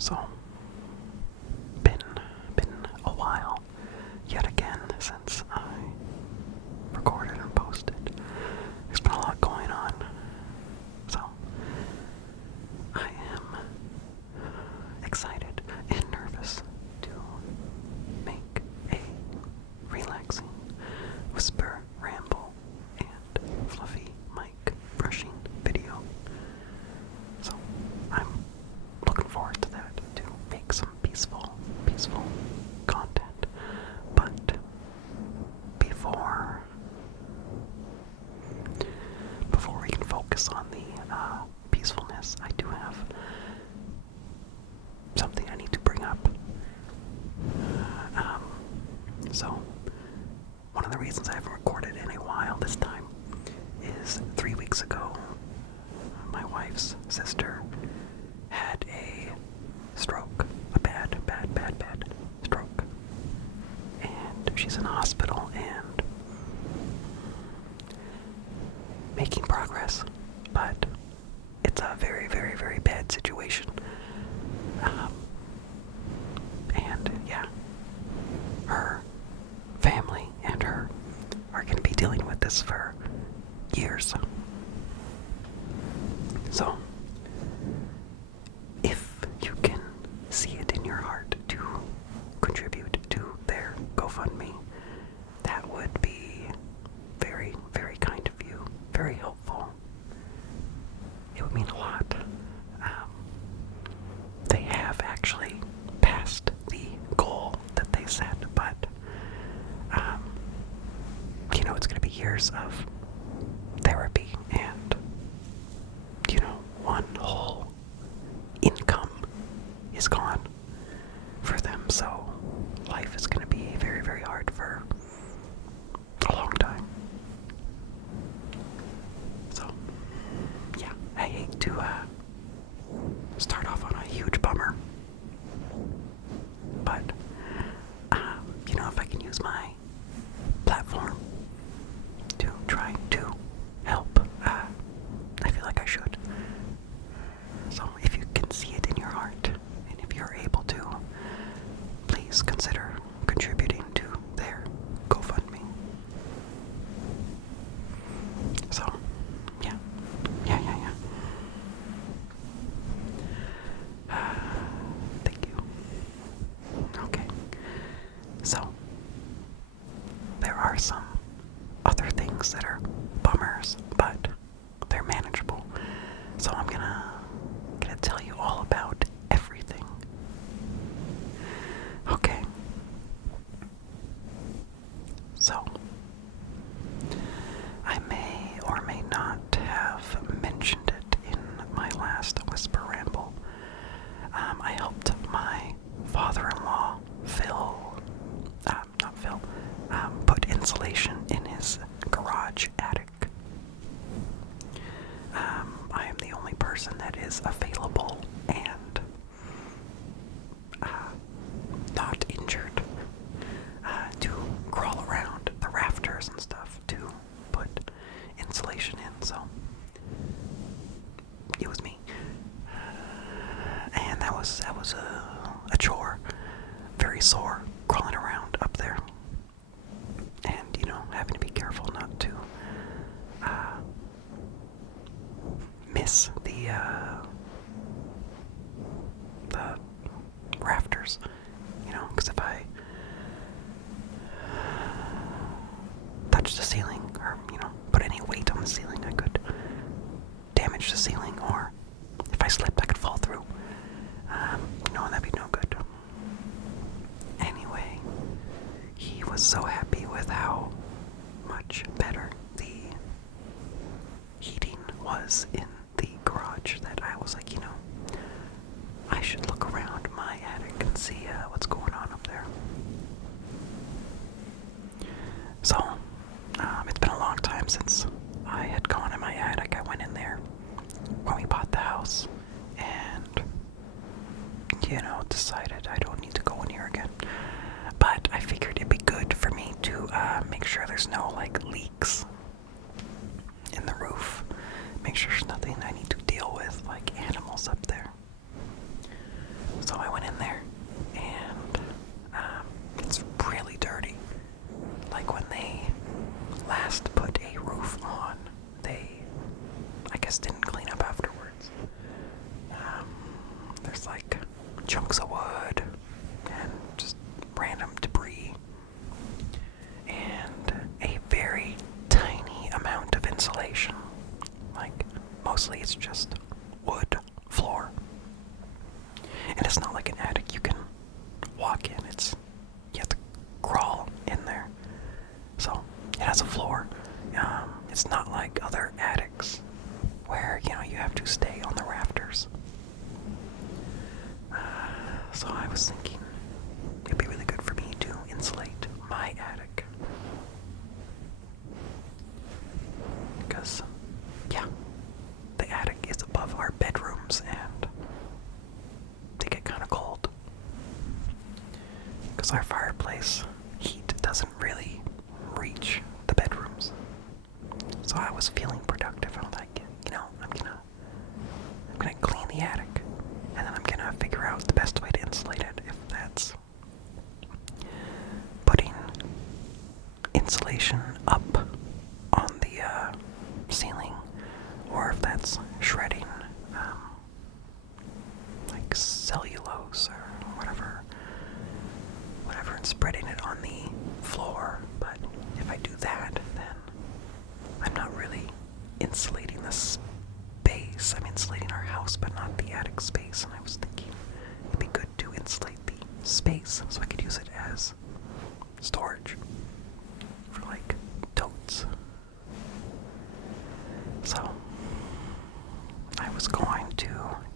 So, been a while yet again since I recorded and posted. There's been a lot going on. So, I am excited and nervous to make a relaxing whisper, ramble, and fluffy mic brushing video. So, I'm looking forward to that, to make some peaceful content. But before we can focus on the peacefulness, I do have something I need to bring up. So, one of the reasons I haven't recorded in a while this time is 3 weeks ago, my wife's sister had a stroke, a bad stroke, and she's in the hospital and making progress, but it's a very bad situation. And yeah, her family and her are going to be dealing with this for years. So, if you can see it in your heart to contribute to their GoFundMe, that would be very kind of you, very helpful. It would mean a lot. They have actually passed the goal that they set, but it's going to be years of therapy and one whole income is gone for them, so life is going to be very hard for a long time. So yeah, I hate to start off on a huge bummer, but if I can use my platform to try to help, I feel like I should. So if you can see it in your heart, and if you're able to, please consider contributing to their GoFundMe. So, yeah. Thank you. Okay. So, there are some other things that are bummers, but they're manageable. So I'm gonna tell you all about everything. Okay. So, I may or may not have mentioned it in my last Whisper Ramble. I helped my father-in-law, put insulation in his garage attic. I am the only person that is available and not injured to crawl around the rafters and stuff to put insulation in, so it was me. And that was a chore, very sore, crawling around up there, and having to be careful not to miss the rafters, because if I touch the ceiling or put any weight on the ceiling, I could damage the ceiling, or if I slipped I could fall through, and that'd be no good. Anyway, he was so happy with how much better the heating was in the garage that I was like, I should look around my attic and see what's going on up there. So, it's been a long time since I had gone in my attic. I went in there when we bought the house and, decided I don't need to go in here again. But I figured it'd be good for me to make sure there's no, leaks in the roof. Make sure there's nothing I need to deal with, like animals up there. So I went in there, and it's really dirty. Like when they last put a roof on, they, I guess, didn't clean up afterwards. There's like chunks of wood and just random debris, and a very tiny amount of insulation. Like, mostly it's just wood floor. And it's not like an attic you can walk in. You have to crawl in there. So it has a floor. It's not like other attics where, you have to stay on the rafters. So I was thinking it'd be really good for me to insulate my attic. Because, yeah, the attic is above our bedrooms and they get kind of cold. Because our fireplace heat doesn't really reach the bedrooms. So I was feeling productive. I'm like, I'm gonna clean the attic, and then I'm gonna figure out the best way to insulate it. If that's putting insulation up on the ceiling, or if that's shredding like cellulose or whatever, and spreading it on the floor. But if I do that, then I'm not really insulating the space. I'm insulating our house, but not the attic space. And I was thinking it'd be good to insulate the space so I could use it as storage for like totes. So I was going to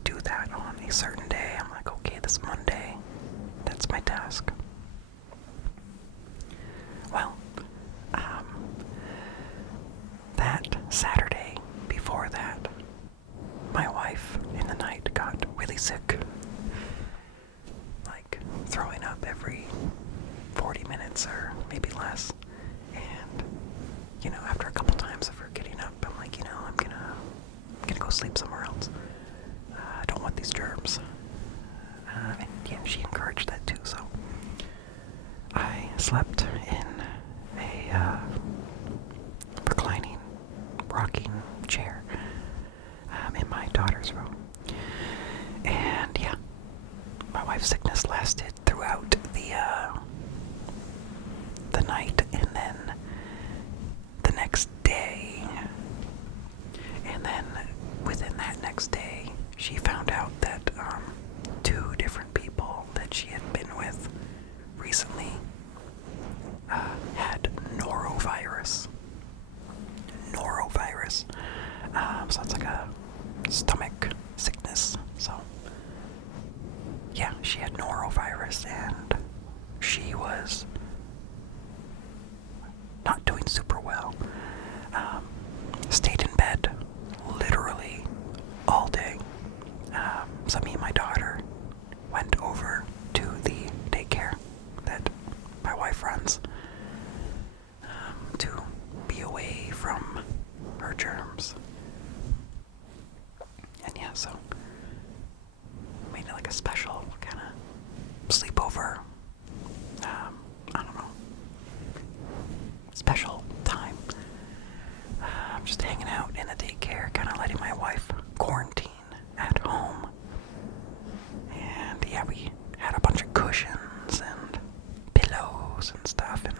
do that on a certain day. I'm like, okay, this Monday, that's my task. Well, that Saturday before that, my wife in the night got really sick. Like throwing up every 40 minutes or maybe less. And, after a couple times of her getting up, I'm like, I'm gonna go sleep somewhere else. I don't want these germs. And yeah, she encouraged that too, so I slept in a reclining, rocking chair in my daughter's room. And yeah, my wife's sickness lasted throughout the night, and then the next day. And then within that next day, she found out that two different people that she had been with recently had norovirus. So it's like a stomach sickness. So yeah, she had norovirus, and she was not doing super well. Stayed in bed literally all day. So me and my daughter went over to the daycare that my wife runs to be away from her germs. And yeah, so made it like a special kind of sleepover. I don't know. Special time. I'm just hanging out in the daycare, kind of letting my wife quarantine at home. And yeah, we had a bunch of cushions and pillows and stuff, and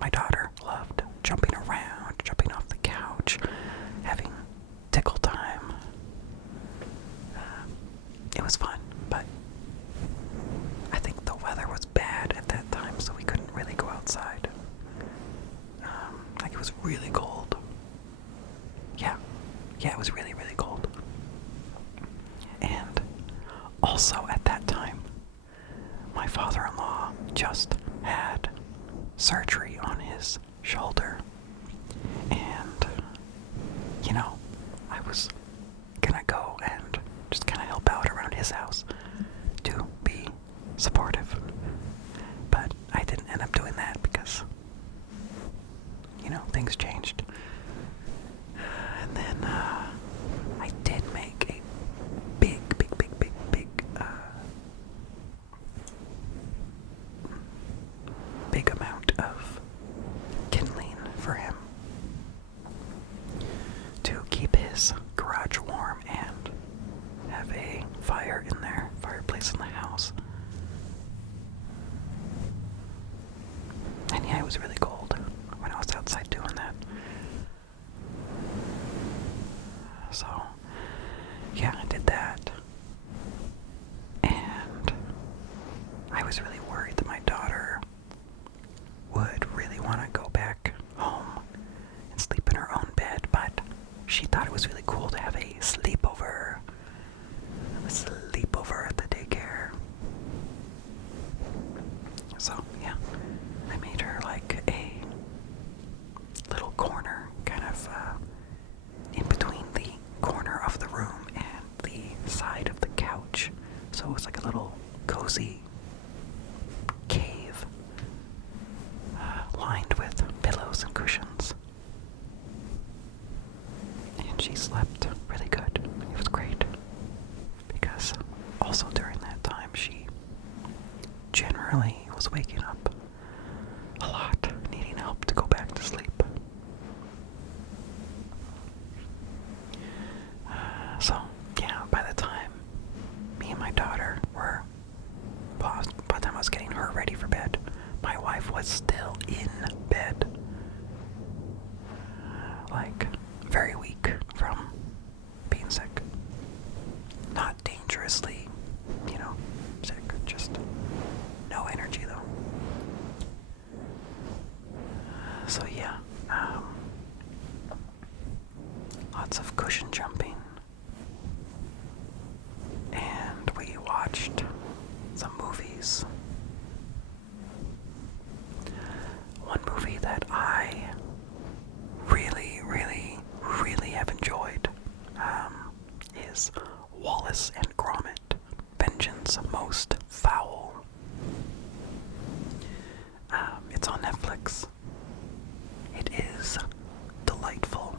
my daughter loved jumping around, jumping off the couch, having tickle time. It was fun, but I think the weather was bad at that time, so we couldn't really go outside. Like it was really cold. Yeah, it was really, really cold. And also at that time, my father-in-law just had surgery on his shoulder. And, I was gonna go and just kind of help out around his house to be supportive. But I didn't end up doing that because, things changed. And then I did make a big was really worried that my daughter would really want to go back home and sleep in her own bed, but she thought it was really cool to have a sleepover. A sleepover at the daycare. So, yeah, I made her like a little corner, kind of in between the corner of the room and the side of the couch. So it was like a little cozy cave lined with pillows and cushions. And she slept really good. It was great. Because also during that time she generally was waking up a lot, needing help to go back to sleep. So, yeah, by the time me and my daughter were, well, by the time I was getting her ready for bed, my wife was still in bed. Like, very weak from being sick. Not dangerously, sick, just no energy though. So yeah, lots of cushion jumping, and we watched some movies. One movie that I really, really, really have enjoyed is Wallace and Gromit: Vengeance Most Foul. It's on Netflix. It is delightful.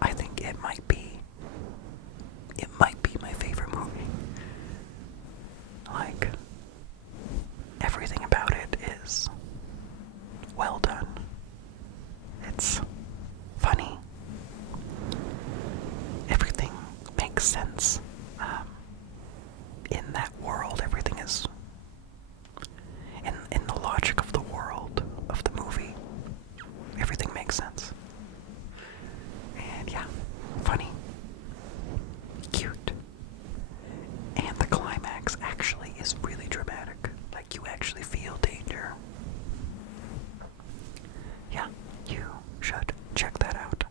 I think it might be my favorite movie. Like, everything about it is well done. It's funny. Everything makes sense. In that world, everything is in the logic of the world of the movie. Everything makes sense. And yeah, funny, cute, and the climax actually is really dramatic. Like, you actually feel danger. Yeah, you should check that out.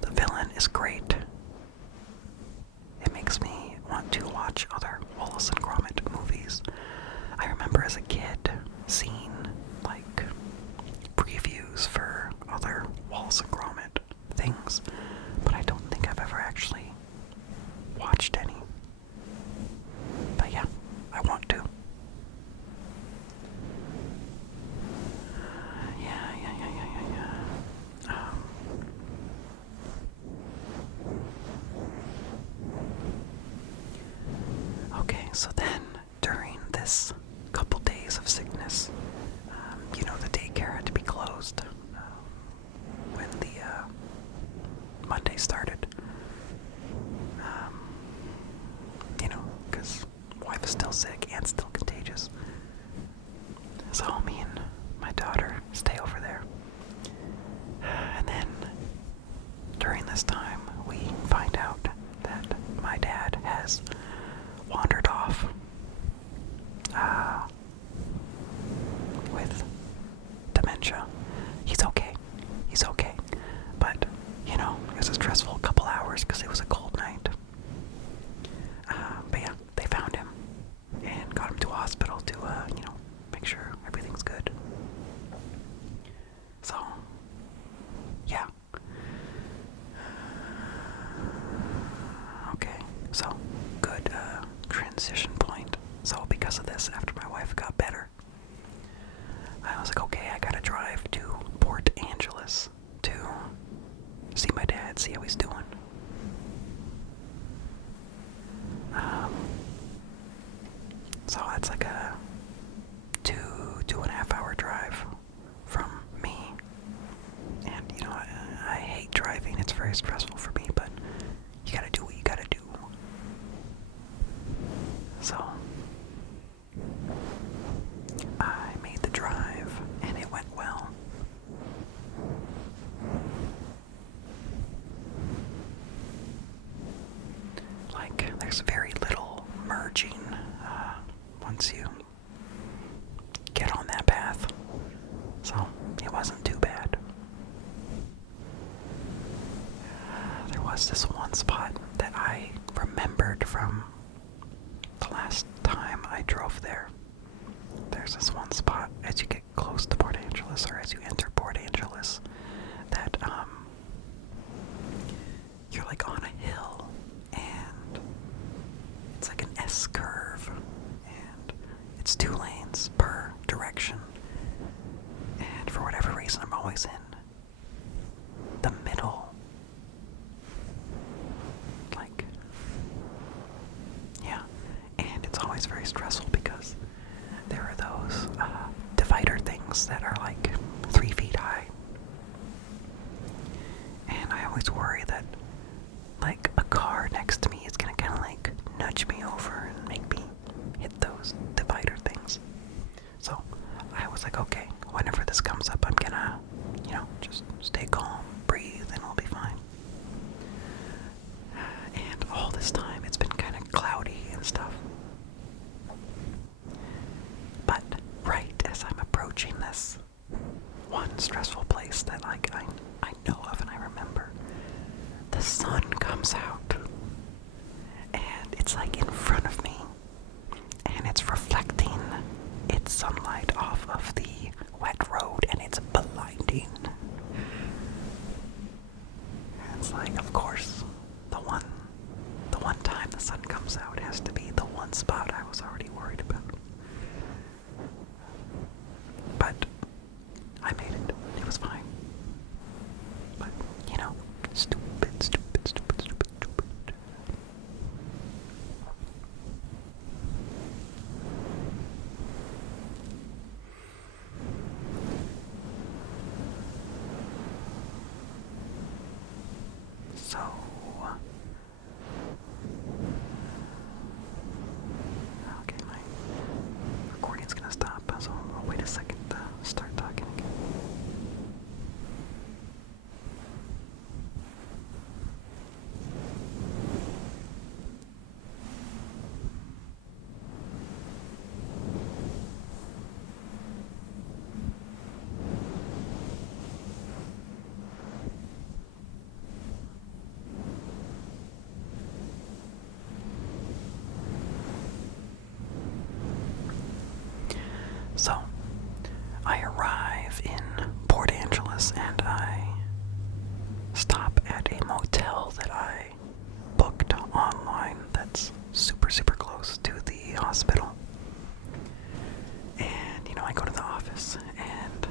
The villain is great. It makes me want to watch other Wallace and Gromit movies. I remember as a kid seeing, like, previews for other Wallace and Gromit things, but I don't think I've ever actually watched any. But yeah, I want to. Yeah. Okay, so then during this couple days of sickness, the daycare had to be closed when the Monday started. Because wife is still sick and still contagious. So me and my daughter stay over there. And then during this time, we find out that my dad has wandered off with dementia. He's okay. But, it was a stressful couple hours because it was a cold night. But yeah, they found him and got him to a hospital to, make sure everything's good. So, yeah. Okay, so, good transition point. So because of this, after my wife got better, I was like, okay, I gotta drive to Port Angeles to see my dad, see how he's doing. So that's like a 2.5 hour drive from me. And, I hate driving. It's very stressful for me, but you gotta do what you gotta do. So, I made the drive, and it went well. Like, there's very little merging once you get on that path. So it wasn't too bad. There was this one spot that I remembered from the last time I drove there. There's this one spot as you get close to Port Angeles, or as you enter Port Angeles, that you're like on a hill, and it's like an S curve, and it's 2 lanes per direction. And for whatever reason, I'm always in the middle. Like, yeah. And it's always very stressful because there are those divider things that are like 3 feet high. And I always worry that like a car next to me is gonna kind of like nudge me over and make me hit those divider things. So I was like, okay, whenever this comes up, I'm gonna, just stay calm, breathe, and I'll be fine. And all this time, it's been kind of cloudy and stuff. But right as I'm approaching this one stressful place that like I know of and I remember, the sun comes out, and it's like in front of me, and it's reflecting its sunlight off of the wet road, and it's blinding. And it's like, of course, the one time the sun comes out has to be the one spot I was already worried about. But I made it. It was fine. But, stupid. So, okay, my recording's gonna stop, so I'll wait a second to start talking again. So, I arrive in Port Angeles and I stop at a motel that I booked online that's super, super close to the hospital. And, I go to the office and,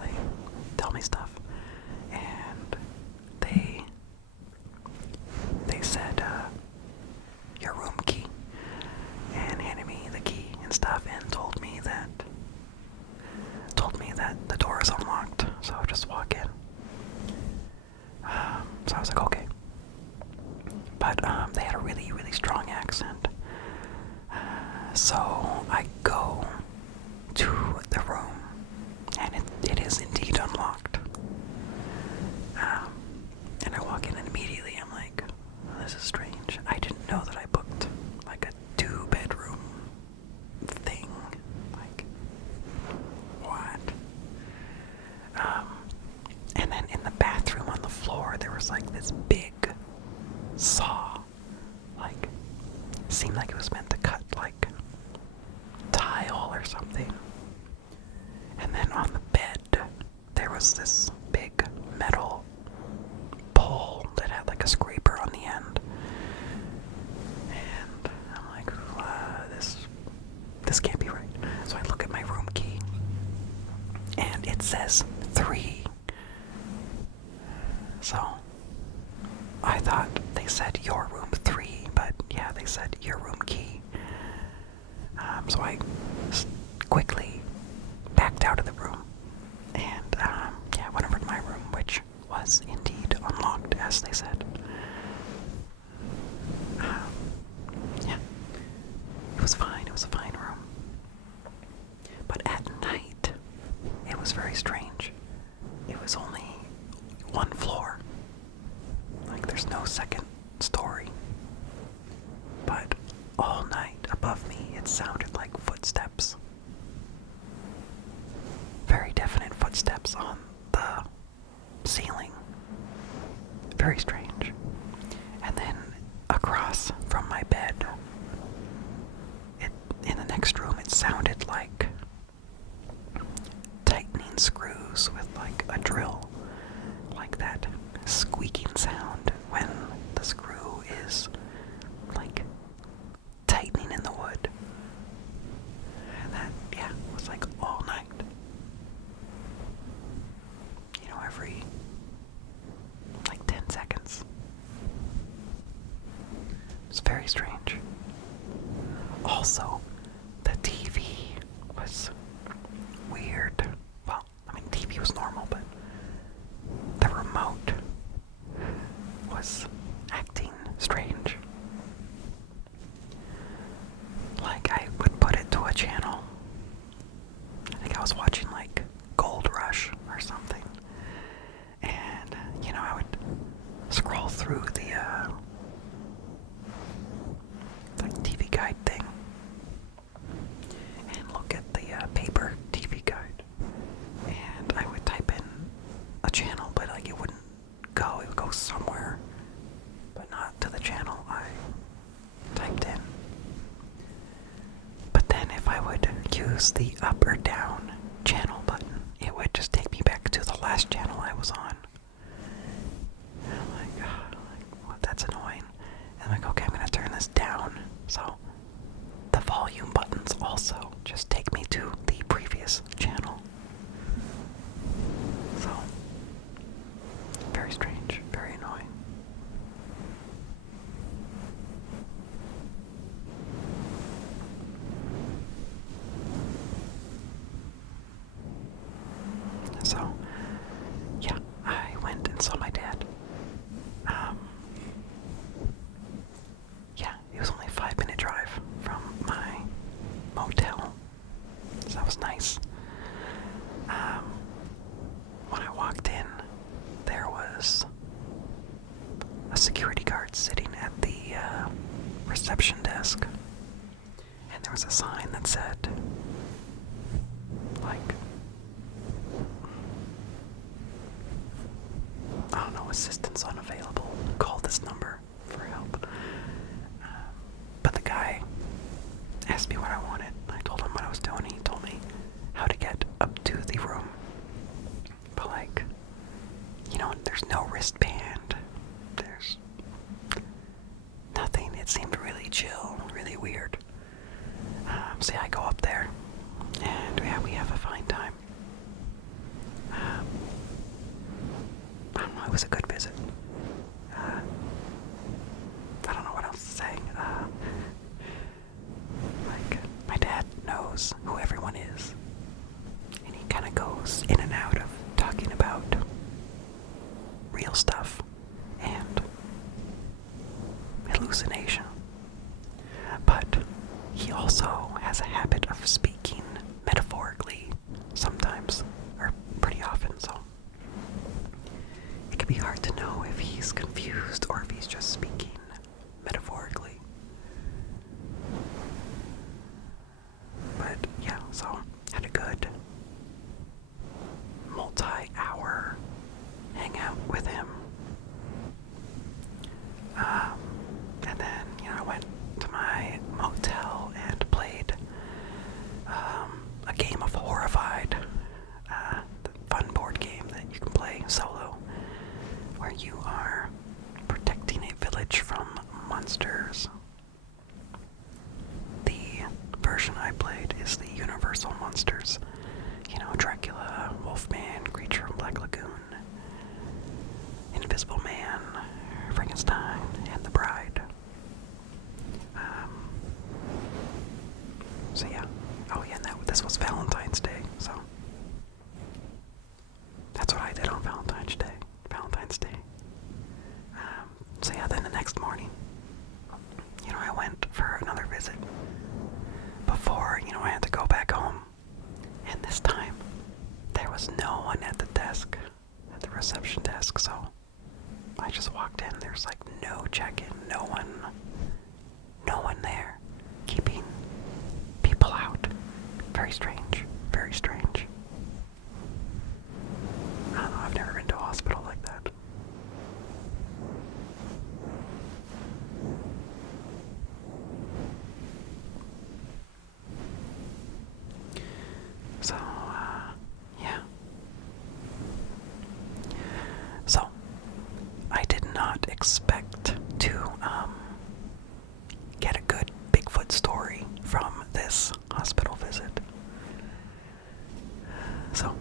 they tell me stuff. And they said, your room key, and handed me the key and stuff, and told me that the door is unlocked, so I'll just walk in. So I was like, okay. But they had a really, really strong accent. So I go to the room, and it is indeed unlocked. And I walk in, and immediately I'm like, oh, this is strange. I didn't know that I booked like a 2-bedroom thing. Like, what? And then in the bathroom on the floor, there was like this big saw. Like, seemed like it was meant to cut like tile or something. And then on the bed, there was this big metal pole that had like a scraper on the end. And I'm like, this can't be right. So I look at my room key, and it says 3. So I thought they said your room 3, but yeah, they said your room key. So I quickly backed out of the room and went over to my room, which was indeed unlocked, as they said. Yeah, it was fine. It was a fine room. But at night, it was very strange. It was only 1 floor. Like, there's no second story. But all night above it sounded like footsteps. Very definite footsteps on the ceiling. Very strange. And then across from my bed, in the next room, it sounded like tightening screws with like a drill. Like that squeaking sound when the screw is like tightening in the wood. And that, yeah, was like all night. You know, every like 10 seconds. It's very strange. Also, the TV was weird. Well, I mean, TV was normal, but the remote was acting strange. Like, I would put it to a channel. I think I was watching like Gold Rush or something. And, you know, I would scroll through the TV guide thing and look at the paper TV guide. And I would type in a channel, but like it wouldn't go. It would go somewhere, but not to the channel I typed in. But then if I would use the up or down channel button, it would just take me back to the last channel I was on. And I'm like, well, that's annoying. And I'm like, okay, I'm gonna turn this down. So the volume buttons also just take me to the previous channel. So, very strange, very annoying. So, yeah, I went and saw my dad. Yeah, it was only a 5-minute drive from my motel, so that was nice. When I walked in, there was a security guard sitting at the reception desk, and there was a sign that said, like, I don't know, assistance unavailable, call this number for help. But the guy asked me what I wanted. I told him what I was doing. He told me how to get up to the room. But like, you know, there's no wristband. There's nothing. It seemed really chill, really weird. So yeah, I go up there, and yeah, we have a fine time. I don't know, it was a good visit. I don't know what else to say. Like, my dad knows who everyone is. And he kind of goes in and out of talking about real stuff and hallucination. But he also has a habit of speaking metaphorically sometimes, or pretty often, so it can be hard to know if he's confused or if he's just speaking metaphorically. But yeah, so had a good multi-hour hangout with him. And then, you know, I went to my motel and played a game of Horrified, the fun board game that you can play solo, where you are protecting a village from monsters. The version I played is the Universal Monsters. You know, Dracula, Wolfman, Creature from Black Lagoon, Invisible Man, Frankenstein, and the Bride. So yeah. Oh yeah, and this was Valentine's Day, so that's what I did on Valentine's Day. So yeah, then the next morning, you know, I went for another visit before, you know, I had to go back home. And this time, there was no one at the desk, at the reception desk, so I just walked in. There's like no check-in, no one there, keeping very strange. Very strange. I don't know, I've never been to a hospital like that. So, yeah. So, I did not expect to, get a good Bigfoot story from this hospital visit. So,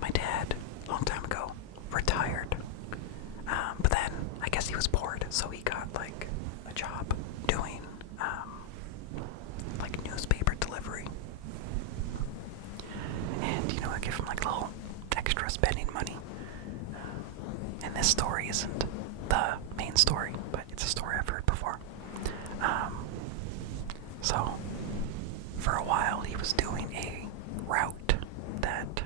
my dad, a long time ago, retired. But then, I guess he was bored, so he got, like, a job doing, like, newspaper delivery. And, I give him, like, little extra spending money. And this story isn't the main story, but it's a story I've heard before. So, for a while, he was doing a route that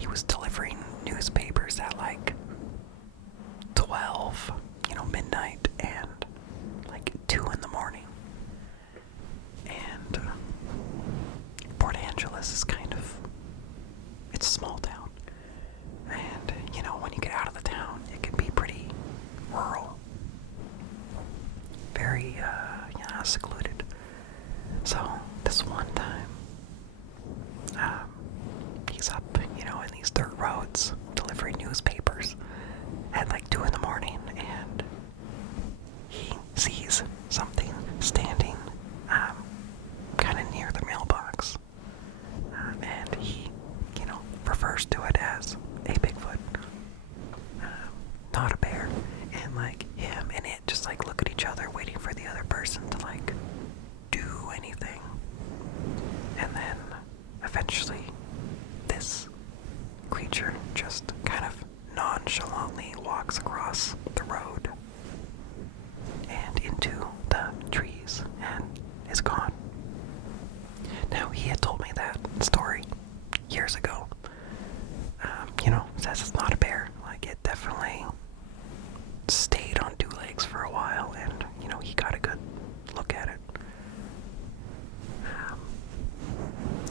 he was delivering newspapers at, like, 12, midnight, and, like, 2 in the morning. And, Port Angeles is kind of, it's a small town. And, when you get out of the town, it can be pretty rural. Very, secluded. So, this one time, he's up, in these dirt roads, delivering newspapers at like 2 in the morning, and he sees something standing, kind of near the mailbox. And he, refers to it as a Bigfoot. Not a bear. And like him and it just like look at each other, waiting for the other person to like do anything. And then eventually this creature just kind of nonchalantly walks across the road and into the trees and is gone. Now, he had told me that story years ago. Says it's not a bear. Like, it definitely stayed on 2 legs for a while, and, he got a good look at it.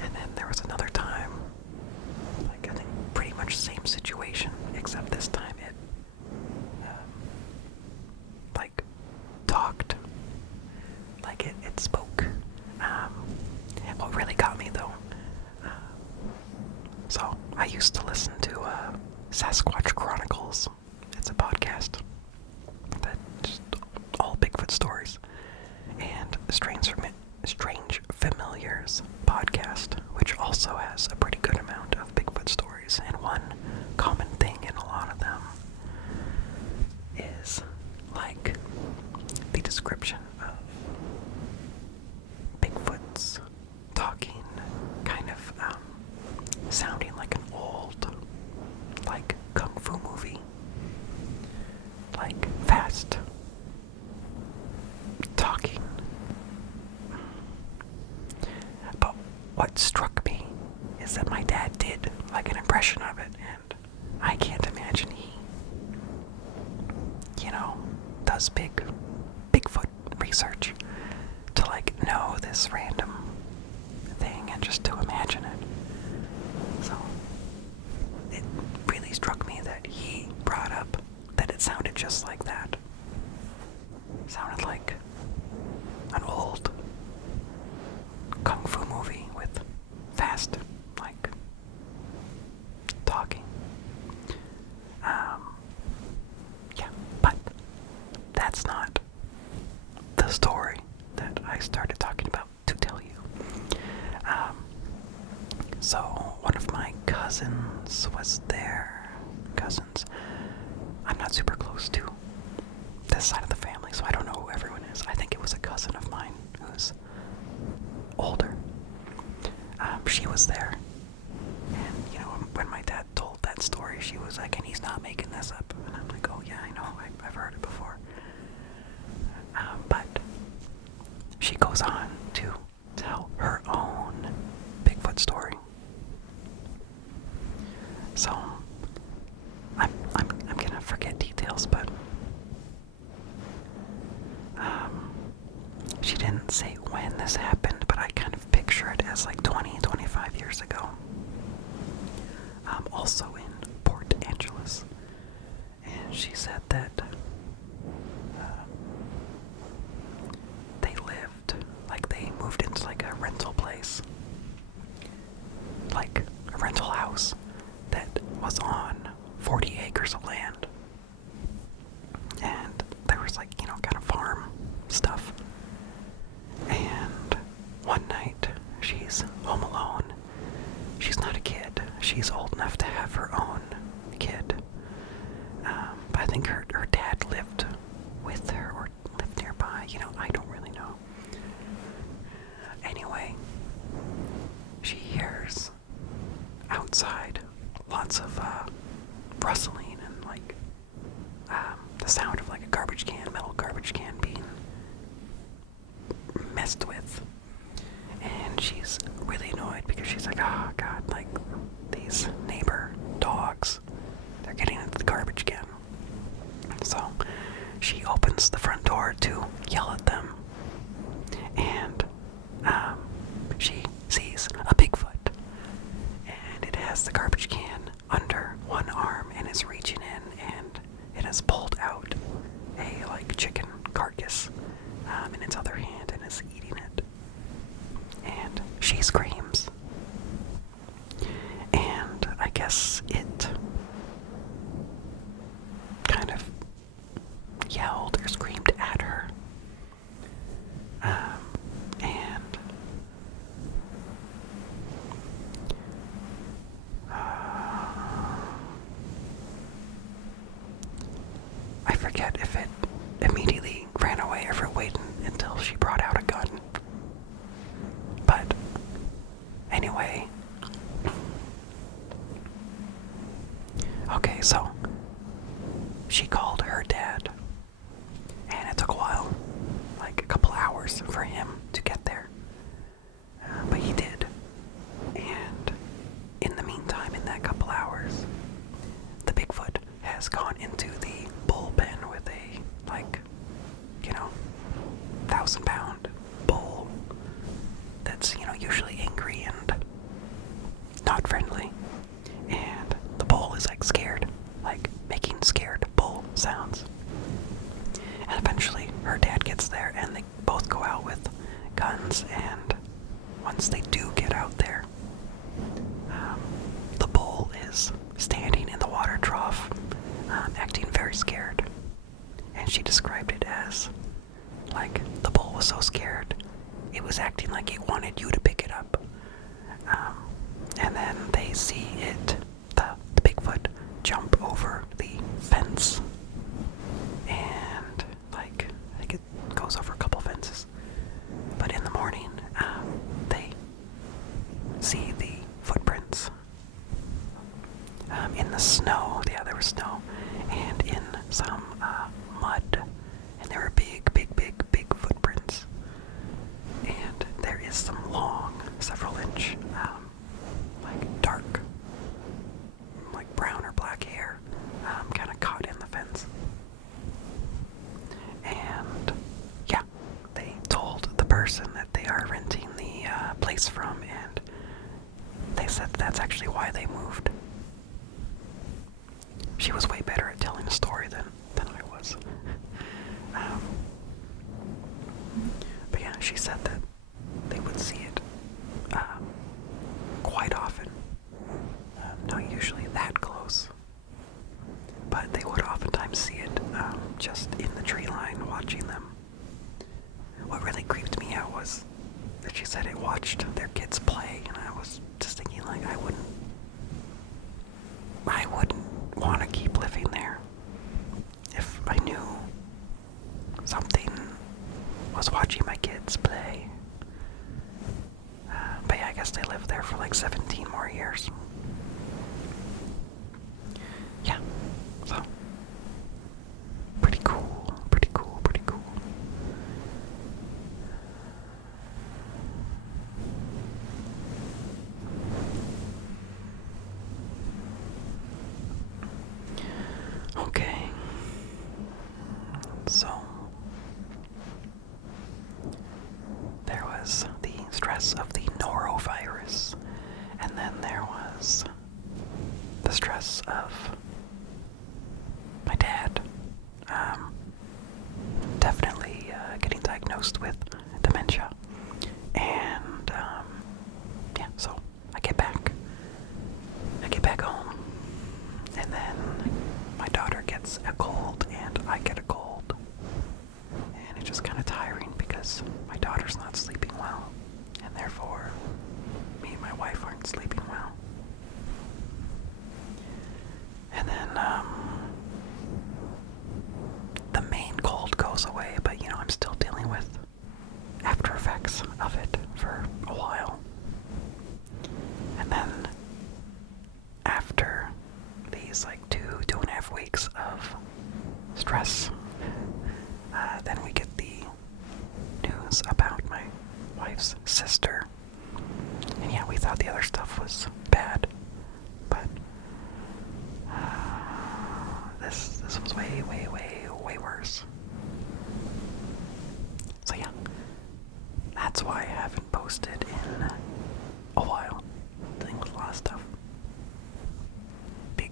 And then there was another time, like, I think pretty much same situation, except this time it, like, talked. Like, it spoke. What really got me, though, so I used to listen to Sasquatch Chronicles. It's a podcast that just all Bigfoot stories, and Strange Familiars podcast, which also has a pretty good amount of Bigfoot stories. And one common thing in a lot of them is like the description of Bigfoot's talking, kind of sounding like an old, like, kung fu movie. Like, fast talking. But what struck me is that my dad did, like, an impression of it, and I can't imagine he, does Bigfoot research to, like, know this random thing and just to imagine it. So, it really struck me that he brought up that it sounded just like that. It sounded like an old kung fu movie with fast, like, talking. Yeah, but that's not the story that I started talking about to tell you. So one of my cousins was there. Cousins. I'm not super close to this side of the family, so I don't know who everyone is. I think it was a cousin of mine who's older. She was there. And, when my dad told that story, she was like, and he's not making this up. And I'm like, oh yeah, I know, I've heard it before. But she goes on to tell her own Bigfoot story. So, I'm gonna forget details, but, she didn't say when this happened, but I kind of picture it as like 20, 25 years ago. Also in Port Angeles. And she said that they moved into like a rental place, like a rental house that was on 40 acres of land. And there was like, kind of farm stuff. And one night, she's home alone. She's not a kid. She's old enough to have her own kid. But I think her dad lived with her or lived nearby. I don't really know. Anyway, she hears outside lots of rustling and like the sound of like a metal garbage can being messed with. And she's really annoyed because she's like, oh god, like these neighbor dogs, they're getting into the garbage can. So she opens the front door to yell at them. And she sees a Bigfoot. And it has the garbage can under one arm and is reaching in, and it has pulled out a like chicken carcass in its other hand and is eating it. And she screams. And I guess it kind of yelled or screamed at her. And I forget if it immediately ran away or if it waited until she brought out a gun. But anyway, okay, so she called her dad, and it took a while, like a couple hours for him to get there, but he did. And in the meantime, in that couple hours, the Bigfoot has gone into the bullpen with a, like, 1,000-pound bull that's, usually angry and not friendly. And the bull is, like, scared, like, making scared bull sounds. And eventually, her dad gets there, and they both go out with guns, and once they do get out there, the bull is standing in the water trough, acting very scared. And she described it as, like, the bull was so scared, it was acting like it wanted you to pick it up. And then they see the Bigfoot jump over the fence. And, like, I think it goes over a couple fences. But in the morning, they see the footprints in the snow. Yeah, there was snow. And in some mud. And there were big footprints. And there is some long, several inch, like dark, like brown or black hair, kind of caught in the fence. And yeah, they told the person that they are renting the place from, and they said that's actually why they moved. She was way better at telling a story than I was. But yeah, she said that they would see it quite often. Not usually that close, but they would oftentimes see it just in the tree line watching them. What really creeped me out was that she said it watched their kids play, and I was just thinking, like, I wouldn't want to keep living there if I knew something was watching my kids play. But yeah, I guess they lived there for like 17 more years. Yeah, so pretty cool. Okay, so diagnosed with dementia. And, yeah, so I get back home, and then my daughter gets a cold, and I get a cold. And it's just kind of tiring because my daughter's not sleeping well, and therefore me and my wife aren't sleeping well. And then, the main cold goes away, but I'm still dealing with after effects of it for a while. And then, after these like 2.5 weeks of stress, then we get the news about my wife's sister. And yeah, we thought the other stuff was bad, but this was way worse. So yeah, that's why I haven't posted in a while. Dealing with a lot of stuff. Big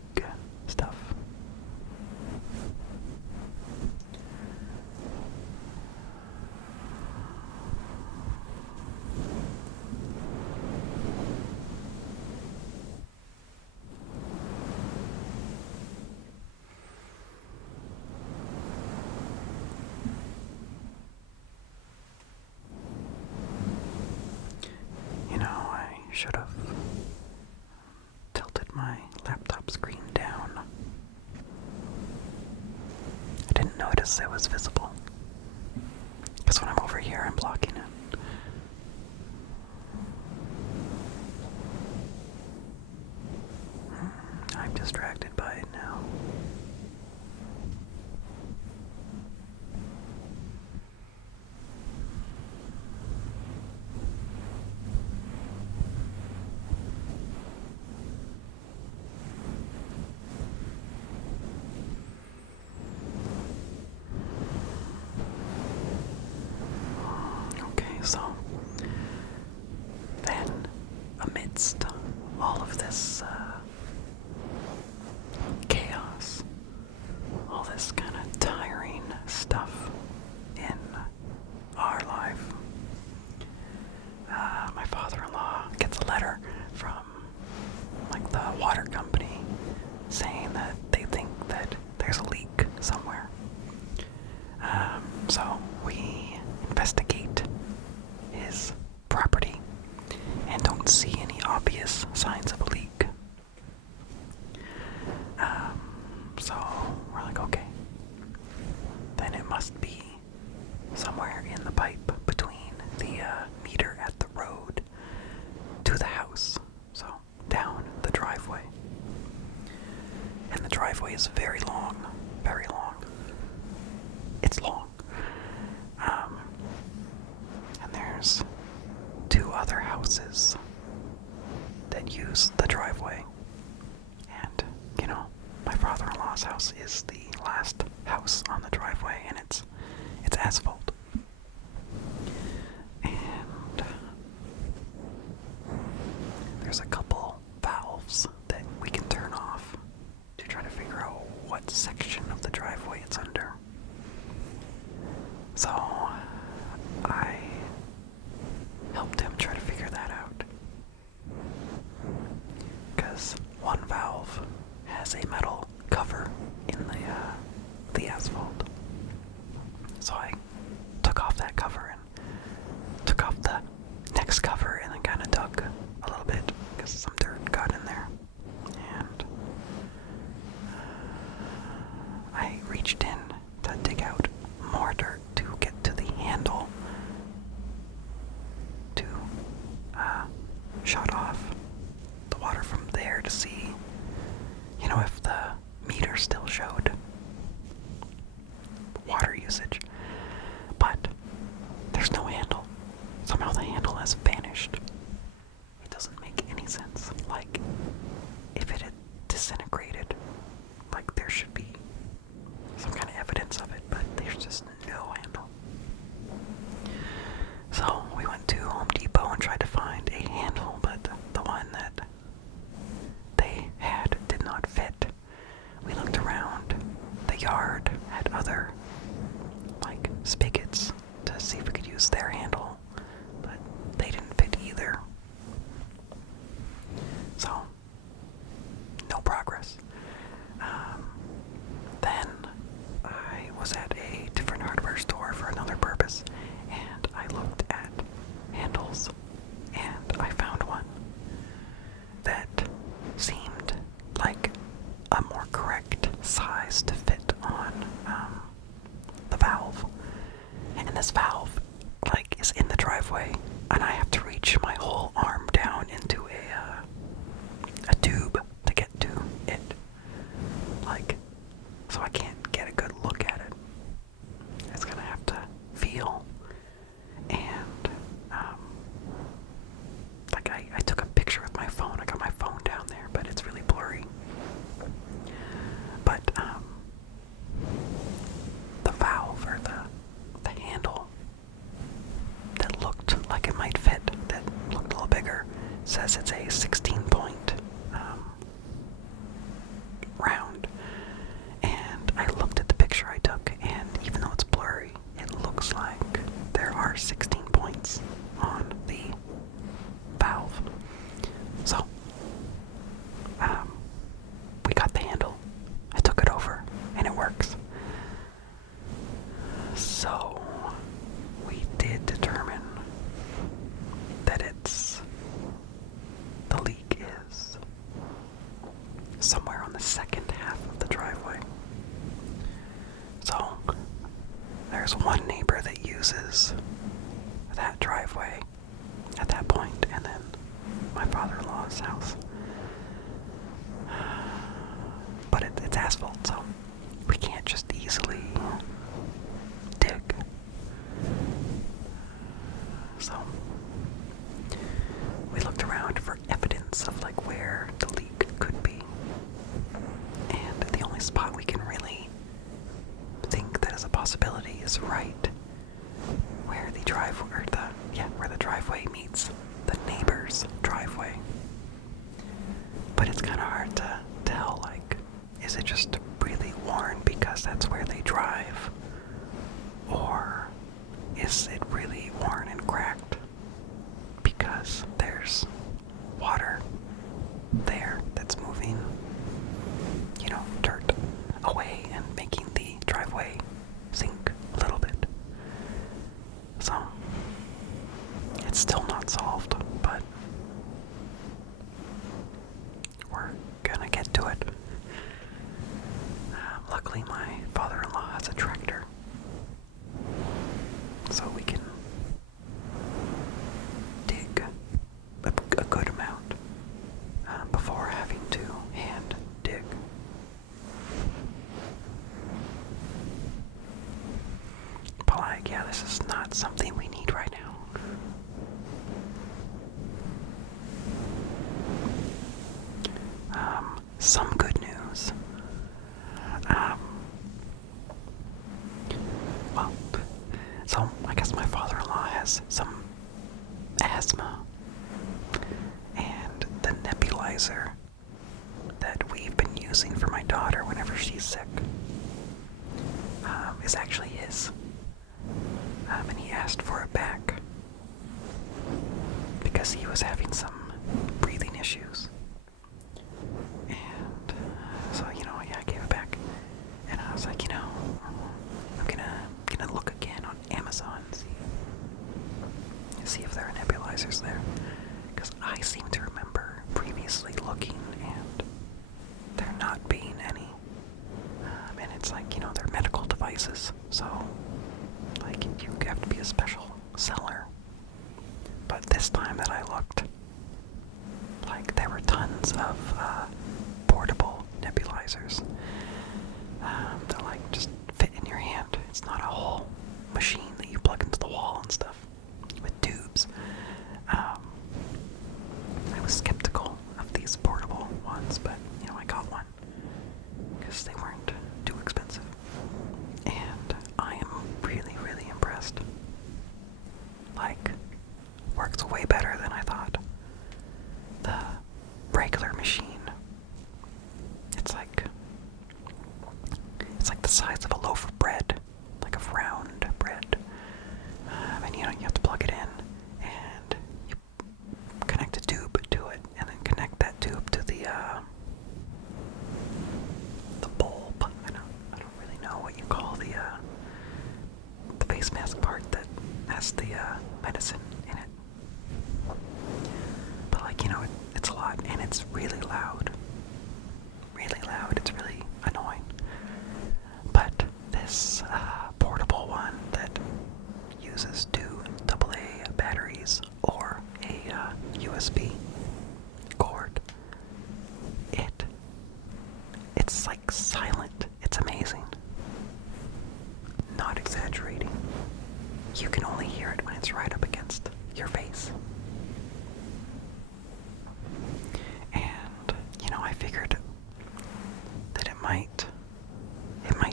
stuff. I should have tilted my laptop screen down. I didn't notice it was visible, because when I'm over here, I'm blocking it. I'm distracted by it now. So, then, amidst all of this chaos, all this kind of tiring stuff in our life, my father-in-law gets a letter from, like, the water company saying that they think that there's a leak somewhere. So we investigate his property and don't see any obvious signs of a leak. So we're like, okay, then it must be somewhere in the pipe between the meter at the road to the house. So down the driveway. And the driveway is very long, very long. It's long. And there's 2 other houses that use the driveway. And, my father-in-law's house is the last house on the driveway, and it's asphalt. and this valve, like, is in the driveway, and I have to reach my whole arm down into a tube to get to it. Like, so I can't get a good look at it. It's gonna have to feel. And, like, I took a picture with my phone. I got my phone down there, but it's really blurry. But, the valve, or the handle that looked like it might fit, that looked a little bigger, says it's a 16-point round. And I looked at the picture I took, and even though it's blurry, it looks like there are 16 points on the valve. So, we got the handle. I took it over, and it works. So, we did determine that the leak is somewhere on the second half of the driveway. So, there's one neighbor that uses that driveway at that point, and then my father-in-law's house. But it's asphalt, so we can't just easily dig. So we looked around for evidence of, like, where the leak could be, and the only spot we can really think that is a possibility is right where the driveway, where the driveway meets the neighbor's driveway. But it's kind of hard to tell, like, is it just really worn because that's where they drive? Or is it really worn and cracked because there's water there that's moving, dirt away and making the driveway sink a little bit? So, it's still not solved, but we're gonna get to it. Luckily, my father-in-law has a tractor, so we can dig a good amount before having to hand dig. But, like, yeah, this is not something we need right now. Some good news. So I guess my father-in-law has some asthma, and the nebulizer that we've been using for my daughter whenever she's sick is actually his. And he asked for it back because he was having some breathing issues. And so, I gave it back. And I was like, I'm gonna look again on Amazon and see if there are nebulizers there. Because I seem to remember previously looking and there not being any. And it's like, they're medical devices. So, like, you have to be a special seller. But this time that I looked, like, there were tons of portable nebulizers. They're like just fit in your hand. It's not a whole machine that you plug into the wall and stuff with tubes. I was skeptical of these portable ones, but I got one because they weren't too expensive. And I am really, really impressed. Like, works way better than I thought. The regular machine, it's like the size of a loaf of bread, like of round bread. And you have to plug it in, and you connect a tube to it, and then connect that tube to the bulb. I don't really know what you call the face mask part that has the medicine in it. But, like, it's a lot, and it's really loud. Really loud. It's really annoying. But this portable one that uses two AA batteries or a USB cord. It's like silent. It's amazing. Not exaggerating. You can only hear it when it's right up against your face. And, I figured that it might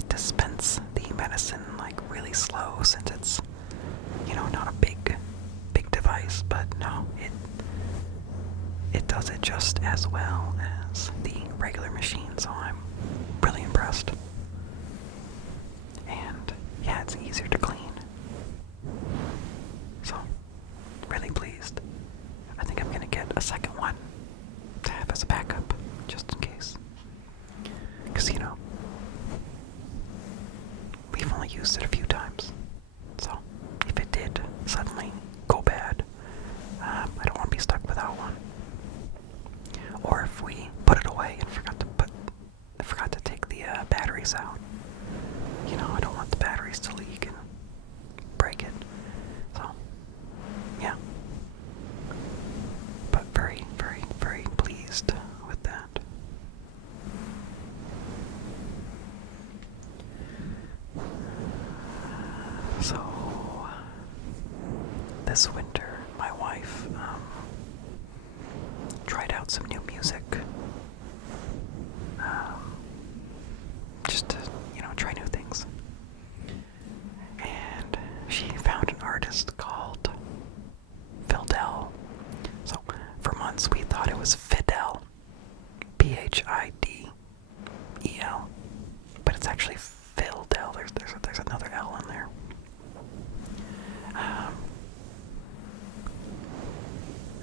dispense the medicine like really slow since it's, not a big device, but no, it does it just as well as the regular machine, so I'm really impressed. And yeah, it's easier to clean. So, really pleased. I think I'm gonna get a second one to have as a backup, just in case. Because, we've only used it a few times. So, if it did suddenly go bad, I don't want to be stuck without one. Or if we put it away and forgot to take the batteries out. I don't want the batteries to leak and break it. So, yeah. But very, very, very pleased with that. So, this winter, my wife tried out some new music. Just to, try new things. And she found an artist called Fidel. So, for months we thought it was Fidel. Phidel. But it's actually Fidel. There's another L in there.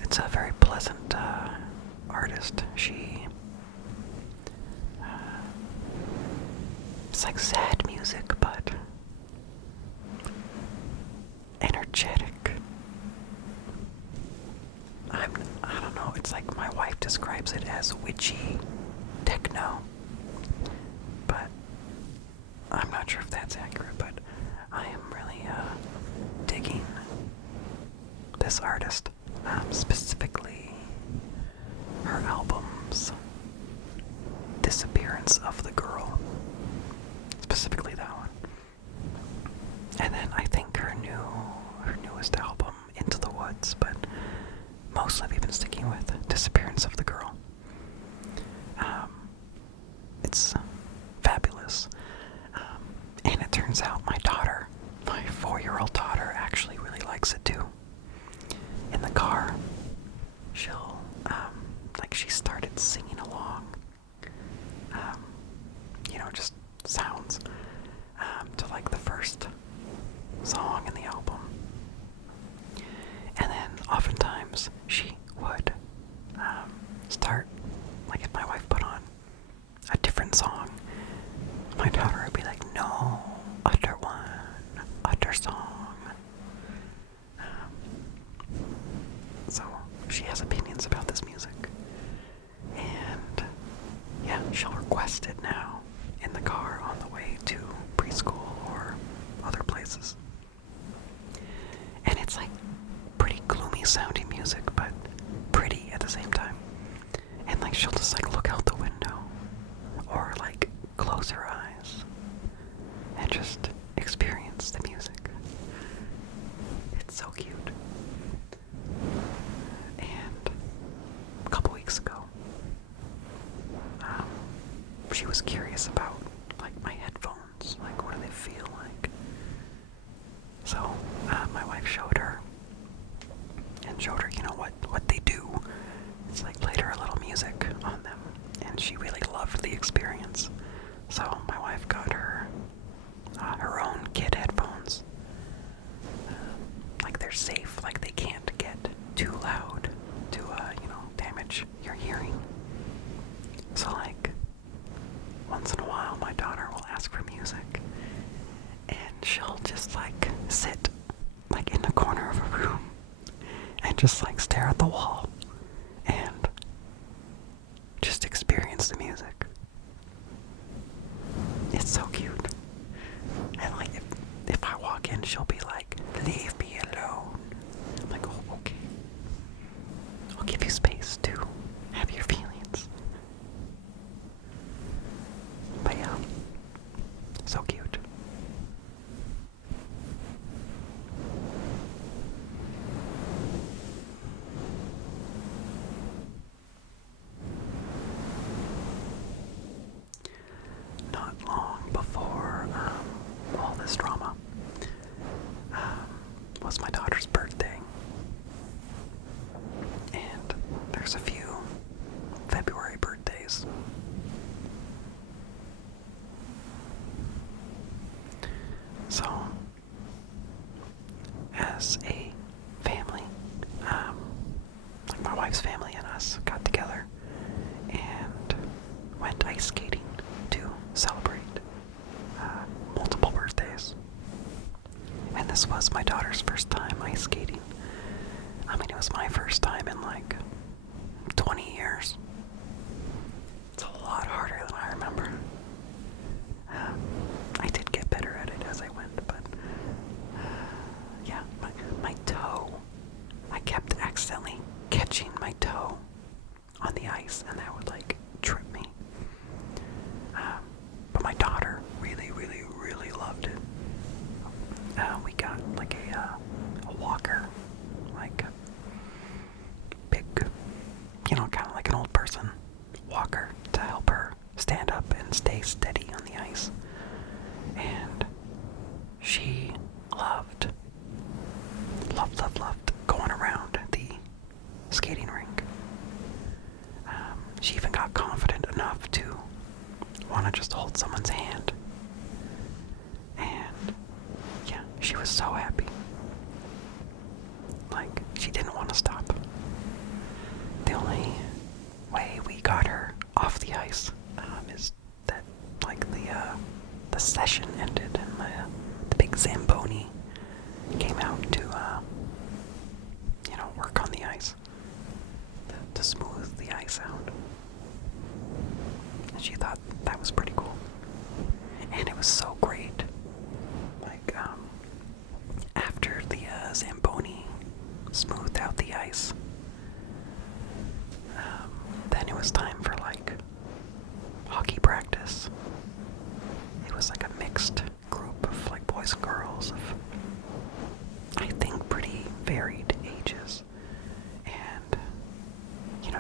It's a very pleasant artist. It's like sad music, but energetic. I don't know, it's like my wife describes it as witchy techno. But I'm not sure if that's accurate, but I am really digging this artist. Specifically her albums Disappearance of the Girl. Specifically that one. And then I think her newest album, Into the Woods, but mostly we've been sticking with Disappearance of the Girl. It's fabulous. And it turns out my 4-year-old daughter, actually really likes it too. In the car, she'll, she started singing along, just sounds, to the first song in the album. And then oftentimes she would, start, if my wife put on a different song, my daughter would be like, no, other song. So she has opinions about this music. And yeah, she'll request it now in the car on the way to preschool or other places. And it's pretty gloomy sounding music, but pretty at the same time. And she'll just look out the window or close her eyes and just experience the music. It's so cute. And a couple weeks ago, she was curious about my headphones. What do they feel like? So my wife showed her what they do. It's played her a little music on them, and she really loved the experience. So my wife got her her own kid headphones. They're safe, they can't get too loud to damage your hearing. So once in a while my daughter will ask for music, and she'll just sit in the corner of a room and just stare at the wall and just experience the music. It's so cute. And if I walk in, she'll be like, leave was my daughter's birthday. And there's a few February birthdays. So, as a family, like my wife's family and us got together and went ice skating to celebrate multiple birthdays. And this was my daughter's first time ice skating. I mean, it was my first time in like 20 years. It's a lot harder than I remember. I did get better at it as I went, but yeah, my toe, I kept accidentally catching my toe on the ice, and that would like trip me. But my daughter really, really, really loved it. We got like a walker, like a big, kind of like an old person walker to help her stand up and stay steady on the ice. And she loved going around the skating rink. She even got confident enough to want to just hold someone's hand. And yeah, she was so happy. Like, she didn't want to stop. The only way we got her off the ice is that, like, the session ended and the big Zamboni came out to, work on the ice, to smooth the ice out. And she thought that was pretty cool. And it was so great. Like, after the Zamboni smoothed out the ice, then it was time for, like, hockey practice. It was like a mixed group of, like, boys and girls of, I think, pretty varied ages. And,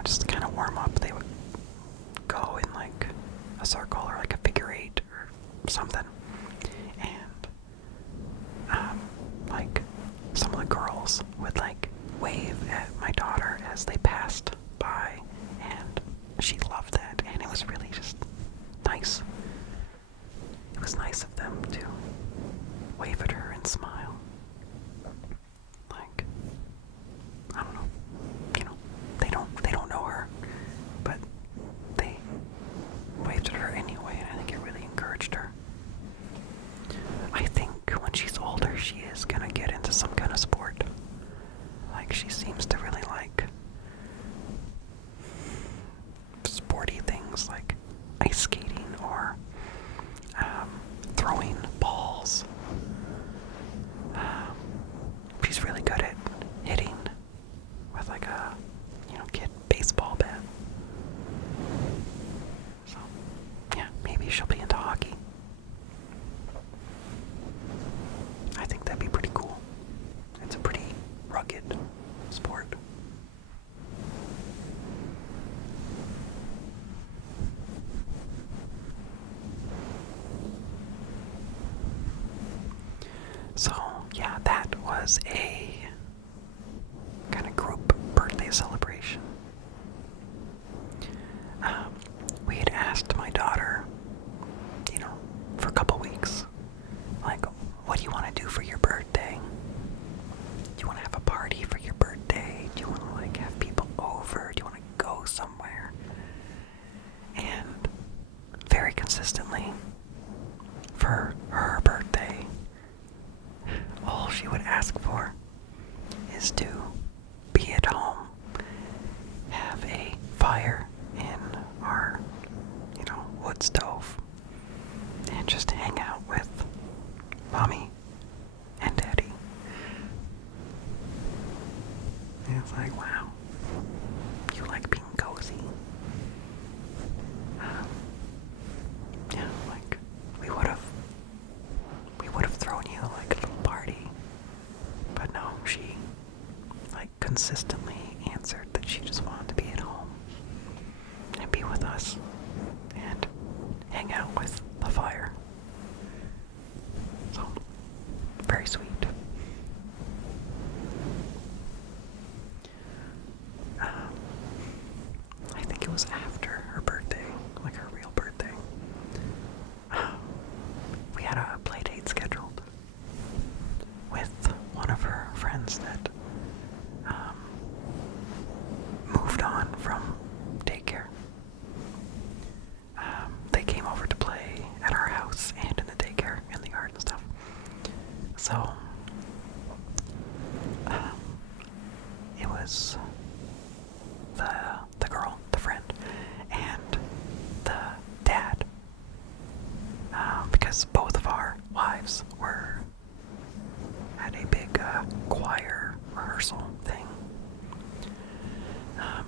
just to kind of warm up, they would go in, like, a circle or, like, a figure eight or something. And, like, some of the girls would, like, wave at my daughter as they passed by, and she loved that, and it was really just nice. It was nice of them to wave at her and smile. Like, I don't know, they don't know her, but they waved at her anyway, and I think it really encouraged her. I think when she's older, she is gonna get into some kind of sport. Like, she seems to really like sporty things like ice skating or throwing balls. She's really good at hitting with like a kid baseball bat. So yeah, maybe she'll be into hockey. I think that'd be pretty cool. It's a pretty rugged sport. So, yeah, that was a kind of group birthday celebration. We had asked my daughter, for a couple weeks, like, what do you want to do for your birthday? Do you want to have a party for your birthday? Do you want to, like, have people over? Do you want to go somewhere? And very consistently, for her birthday, all she would ask for is to be at home, have a fire in our, wood stove, and just hang out with Mommy and Daddy. And it's like, wow, you like being cozy. Yeah, like, we would have thrown you like a little party, but no, she like consistently answered that she just wanted to be at home and be with us and hang out with the fire. So, very sweet. was the girl, the friend, and the dad, because both of our wives were at a big choir rehearsal thing.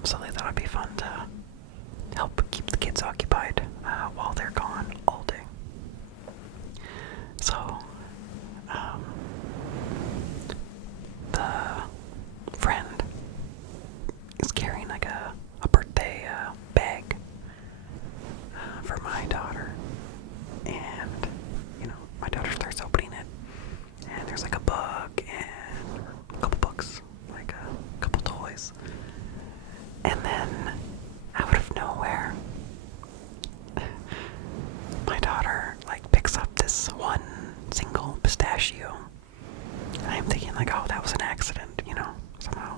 So they thought it'd be fun to help keep the kids occupied while they're gone all day. So the friend is carrying like a birthday bag for my daughter, and my daughter starts opening it, and there's like a book and a couple books, like a couple toys, and then out of nowhere, my daughter like picks up this one single pistachio, and I'm thinking like, oh, that was an accident, somehow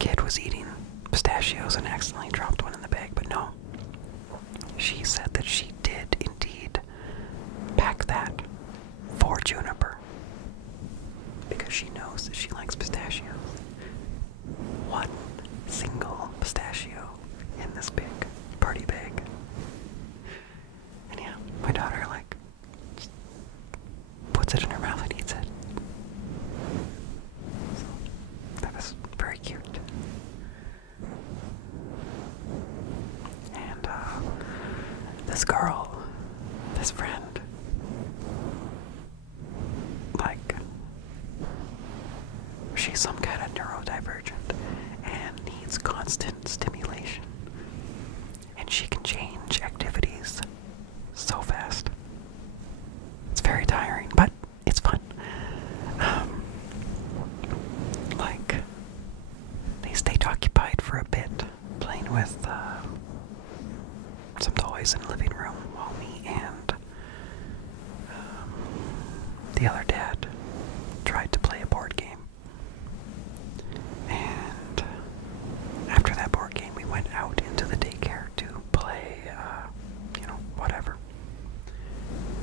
kid was eating pistachios and accidentally dropped one in the bag. But no, she said that she did indeed pack that for Juniper because she knows that she likes pistachios. One single pistachio in this big party bag. And yeah, my daughter like just puts it in her mouth and eats it. So that was very cute. And this girl, this friend, like, she's some kind of neurodivergent and needs constant stimulation. And she can change activities so fast. It's very tiring, but it's fun. Like, they stayed occupied for a bit, playing with some toys in the living room while me and the other dad tried to play a board game. And after that board game, we went out into the daycare to play, whatever.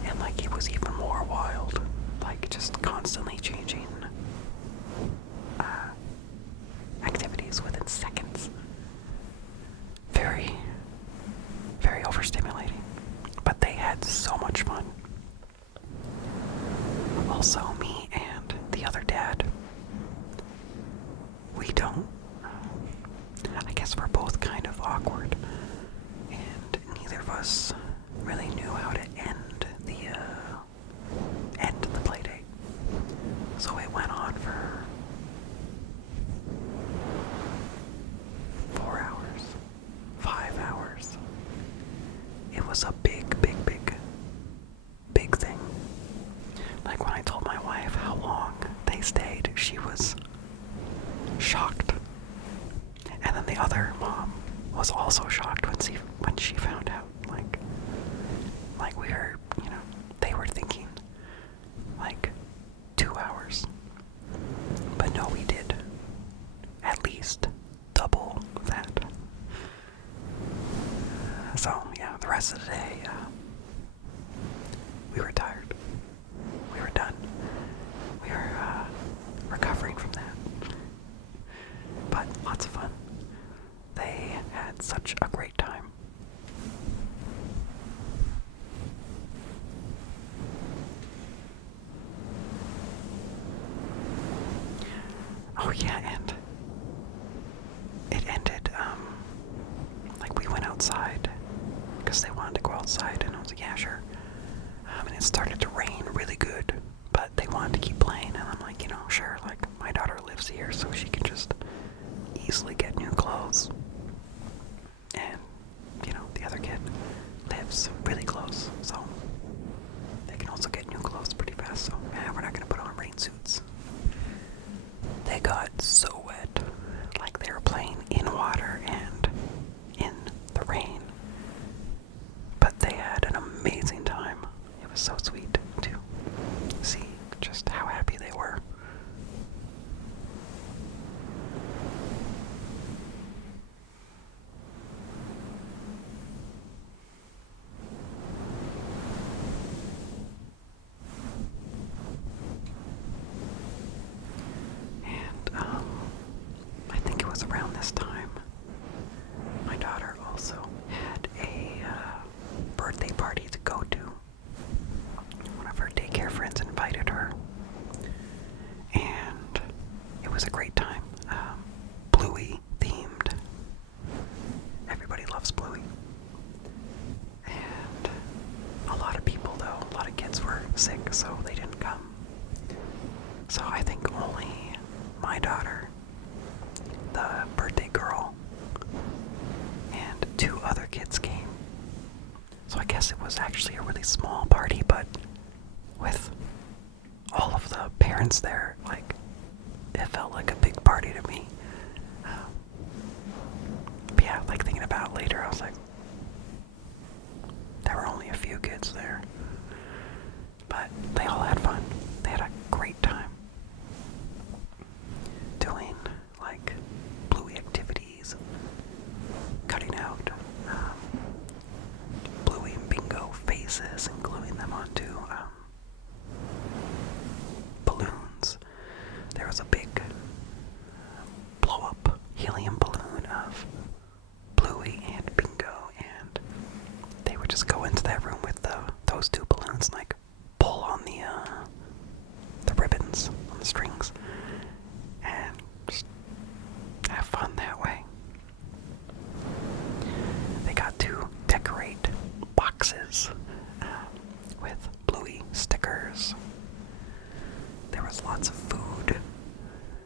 And like, it was even more wild, like just constantly changing activities within seconds. Very, very overstimulating, but they had so much fun. Also, me and the other dad, I guess we're both kind of awkward, and neither of us really knew how to end the play date. So it went on for 4 hours, 5 hours. It was a big thing. Like, when I told my wife how long they stayed, she was shocked. And then the other mom was also shocked when she found out. Like we were, they were thinking like 2 hours. But no, we did at least double that. So yeah, the rest of the day, we were tired. We were done. We were recovering from that. But lots of fun. They had such a great time. Oh yeah, and it ended, like, we went outside because they wanted to go outside, and I was like, yeah, sure. And it started to rain really good, but they wanted to keep playing, and I'm like, sure, like, my daughter lives here, so she can just easily get new clothes. And, the other kid lives really close, so they can also get new clothes pretty fast, so yeah, we're not gonna put on rain suits. They got so wet, like they were playing in water and in the rain, but they had an amazing time. It was so sweet to see just how happy they were. And was a great time. Bluey themed. Everybody loves Bluey. And a lot of people, though, a lot of kids were sick, so they didn't come. So I think only my daughter, the birthday girl, and 2 other kids came. So I guess it was actually a really small party, but with all of the parents there, like, it felt like a big party to me. But yeah, like thinking about it later, I was like, there were only a few kids there. But they all had fun. They had a great time doing, like, Bluey activities, cutting out Bluey and Bingo faces and gluing them onto balloons. There was a big blow-up helium balloon of Bluey and Bingo, and they would just go into that room with those 2 balloons and, like, pull on the ribbons on the strings and just have fun that way. They got to decorate boxes with Bluey stickers. There was lots of food.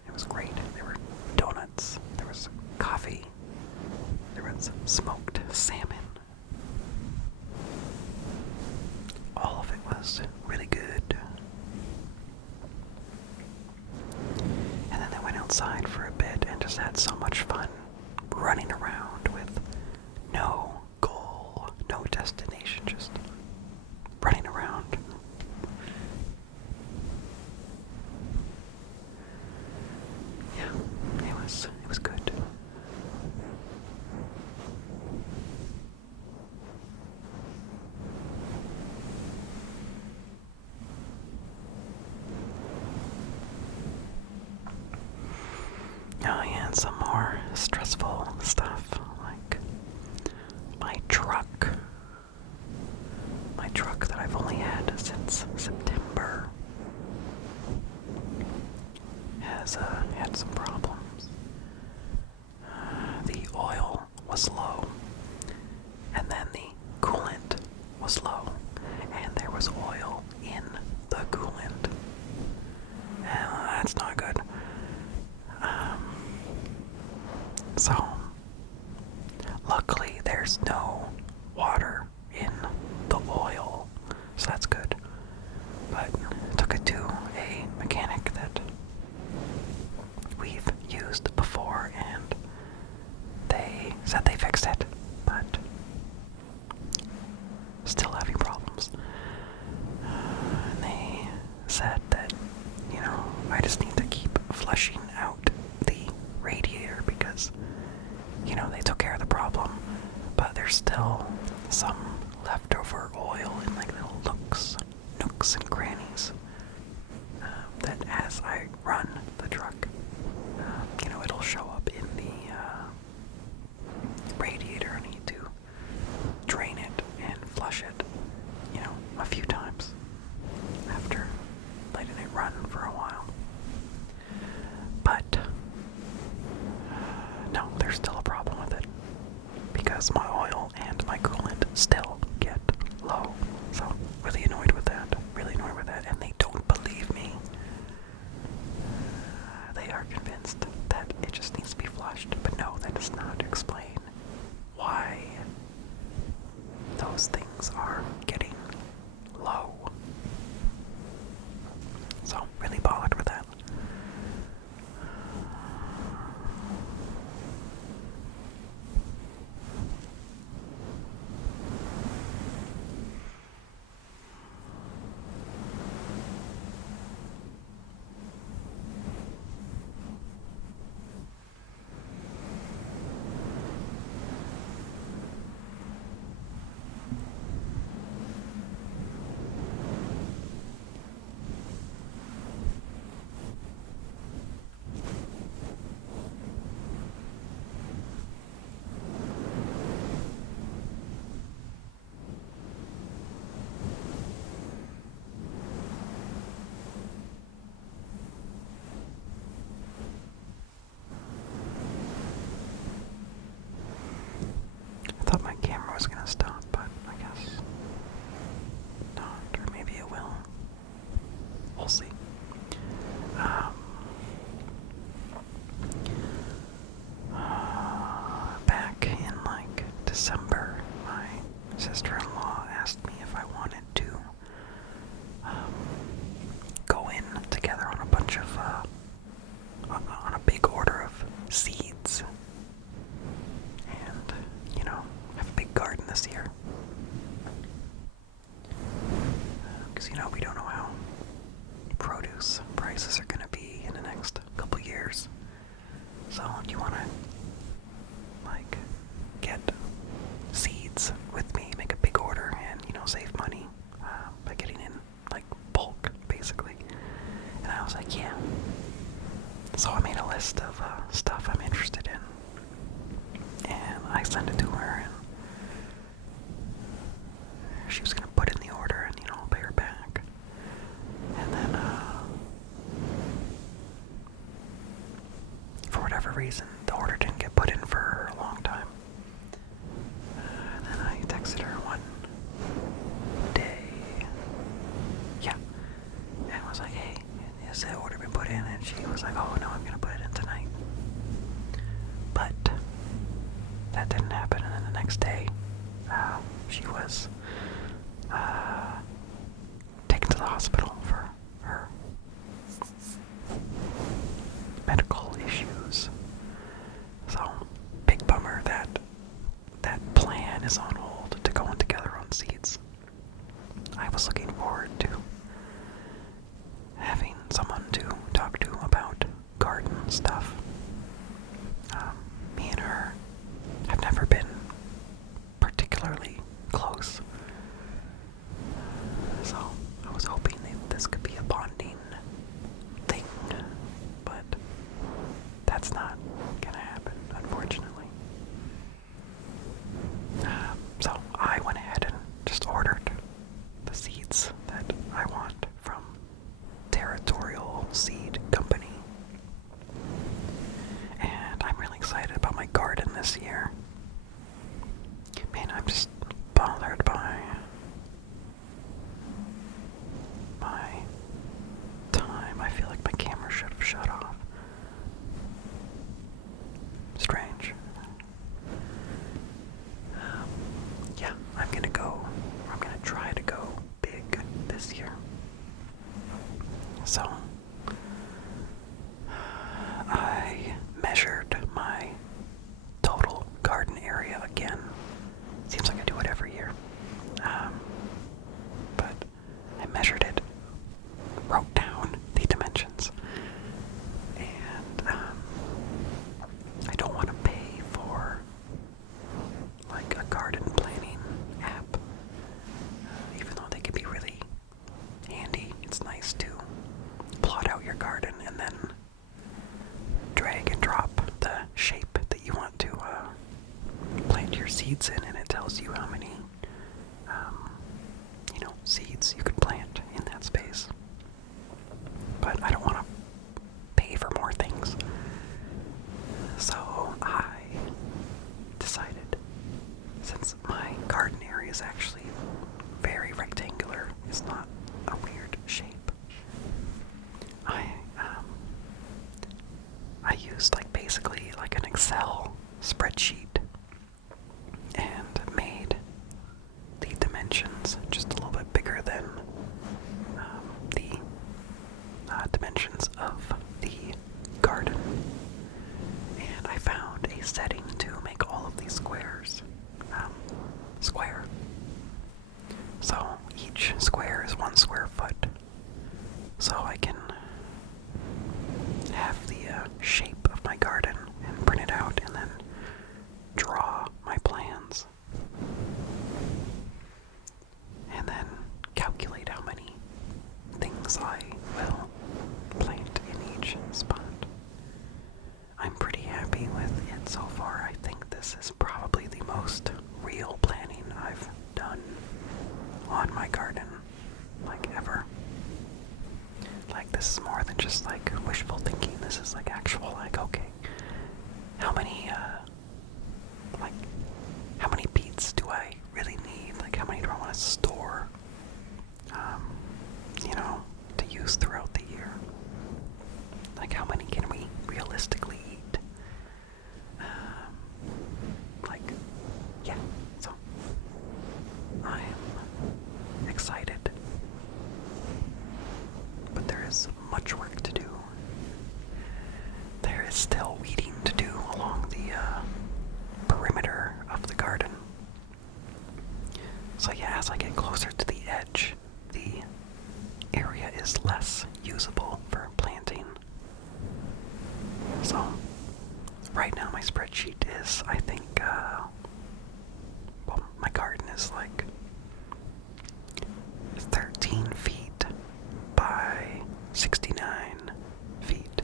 It was great. There were donuts. There was coffee. There was smoked salmon. All of it was really good. And then they went outside for a bit and just had so much fun running around with no goal, no destination, just running around. Yeah, it was good. Oh yeah, and some more stressful stuff, like my truck that I've only had since September has had some problems. The oil was low, and then the coolant was low, and there was oil in the coolant. That's not good. So, luckily there's no water in the oil, so that's good. But I took it to a mechanic that we've used before, and they said they fixed it, but still having problems. And they said that, I just need to keep flushing out the radiator because, they took care of the problem, but there's still some leftover oil in like little nooks and crannies that as I run the truck, it'll show up in the radiator. I need to drain it and flush it, a few times after letting it run for a while. But no, there's still a problem with it because my oil and my coolant still get low. So really annoyed with that. And they don't believe me. They are convinced that it just needs to be flushed. But no, that does not explain why those things are getting low. So really bothered with that. So I made a list of stuff I'm interested in, and I sent it to her, and she was gonna put in the order, and I'll pay her back. And then, for whatever reason, the order didn't get put in for a long time. And then I texted her one day, yeah, and was like, hey, has the order been put in? And she was like, oh no, I'm gonna put it in tonight. But that didn't happen, and then the next day, she was taken to the hospital for her medical issues. So, big bummer that that plan is on hold to going together on seeds. I was looking forward to having someone to talk to about garden stuff. Me and her have never been particularly close. So I was hoping that this could be a bonding thing, but that's not gonna happen, unfortunately. So I went ahead and just ordered the seeds that I want from Territorial Seed Company. And I'm really excited about my garden this year. Man, I'm just bothered by my time. I feel like my camera should have shut off. Strange. Yeah, I'm gonna try to go big this year. So, I measured my total garden area again. Seems like I do it every year. But I measured it, wrote down the dimensions, and I don't want to pay for like a garden planning app, even though they can be really handy. It's nice to plot out your garden and then drag and drop the shape that you want to plant your seeds in, and it tells you how many seeds you can plant in that space. But I don't want to pay for more things. So I decided, since my garden area is actually very rectangular, it's not a weird shape, I used basically an Excel spreadsheet and made the dimensions just a little bit bigger than the dimensions of the garden. And I found a setting to make all of these squares square. So each square is 1 square foot. So I can have the shape of my garden and print it out and then draw my plans. And then calculate how many things I will plant in each spot. I'm pretty happy with it so far. I think this is probably the most real planning I've done on my garden, ever. This is more than just wishful thinking. This is actual okay, how many how many beets do I really need? How many do I want to store to use throughout the year? How many can we realistically eat? Yeah, so I am excited, but there is much work to do. There is still weeding to do along the perimeter of the garden. So yeah, as I get closer to the edge, the area is less usable for planting. So right now my spreadsheet is, I think, my garden is 13 feet by 69 feet.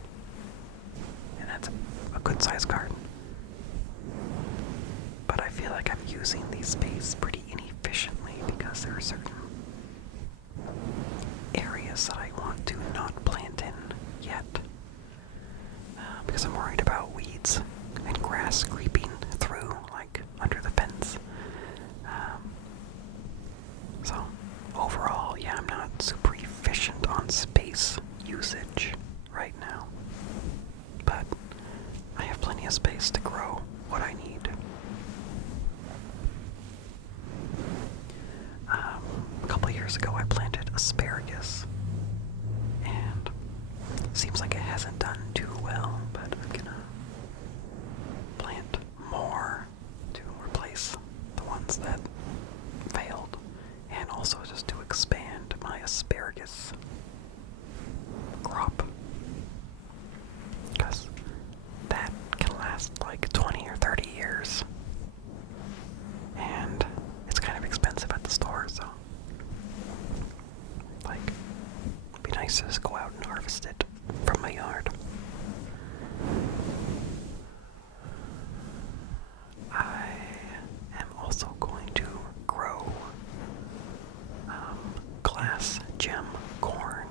good sized garden. But I feel like I'm using the space pretty inefficiently because there are certain areas that I want to not plant in yet. Because I'm worried about weeds and grass creeping through, like under the fence. So overall, yeah, I'm not super efficient on space usage right now. But I have plenty of space to grow what I need. A couple years ago, I planted asparagus, and seems like it hasn't done too well, but I'm gonna plant more to replace the ones that failed, and also just to expand my asparagus crop, because that can last like 20 or 30 years, and it's kind of expensive at the store, so like, it'd be nice to just go out and harvest it from my yard. I am also going to grow glass gem corn.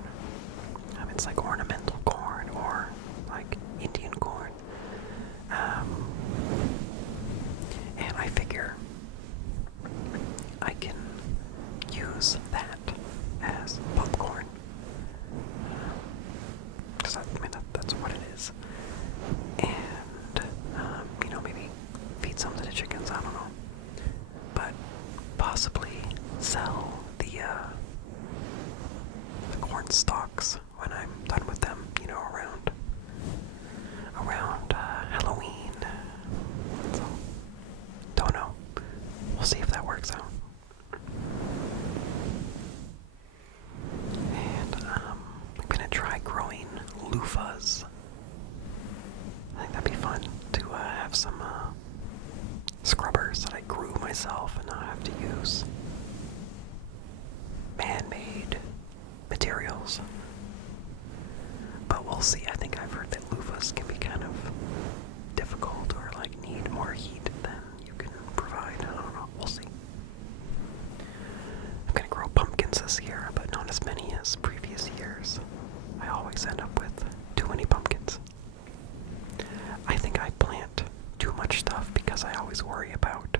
It's like ornamental corn or like Indian corn. And I figure I can use that as popcorn. Because that's what it is. And, maybe feed some to the chickens, I don't know. But possibly sell the corn stalks when I'm done with them, around Halloween. So, don't know. We'll see if that works out. And I'm gonna try growing loofahs. I think that'd be fun to have some scrubbers that I grew myself and not have to use man-made materials. But we'll see. I think I've heard that loofahs can be kind of difficult or like need more heat than you can provide. I don't know. We'll see. I'm gonna grow pumpkins this year, but not as many as previous years. I always end up with too many pumpkins. I think I plant too much stuff because I always worry about,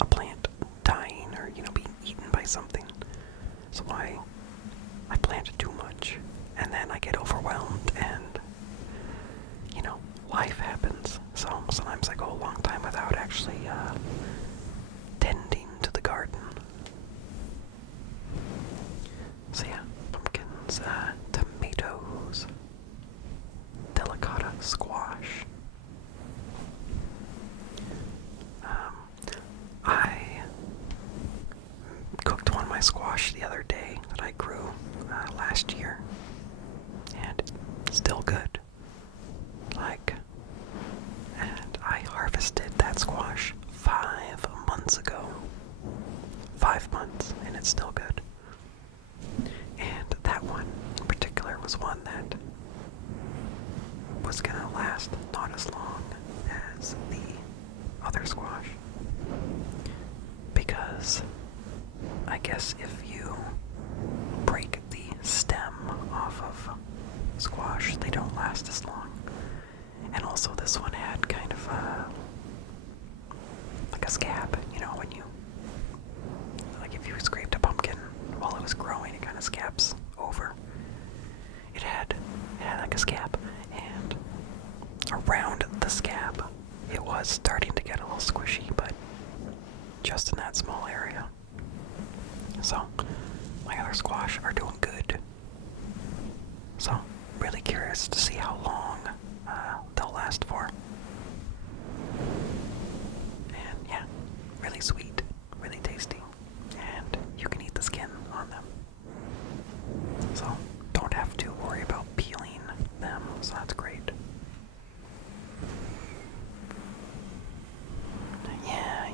a plant dying or, being eaten by something. So I plant too much, and then I get overwhelmed, and, life happens. So sometimes I go a long time without actually tending to the garden. So yeah, pumpkins, tomatoes, delicata squash. I cooked one of my squash the other day that I grew last year, and it's still good. And I harvested that squash 5 months ago. 5 months, and it's still good. And that one in particular was one that was gonna last not as long as the other squash. Because I guess if you break the stem off of squash, they don't last as long. And also this one had kind of like a scab, when you, like if you scraped a pumpkin while it was growing, it kind of scabs over. It had like a scab, and around the scab, it was starting to get a little squishy, but just in that small area. So, my other squash are doing good. So, really curious to see how long they'll last for. And yeah, really sweet, really tasty, and you can eat the skin on them. So, don't have to worry about peeling them, so that's great. Yeah.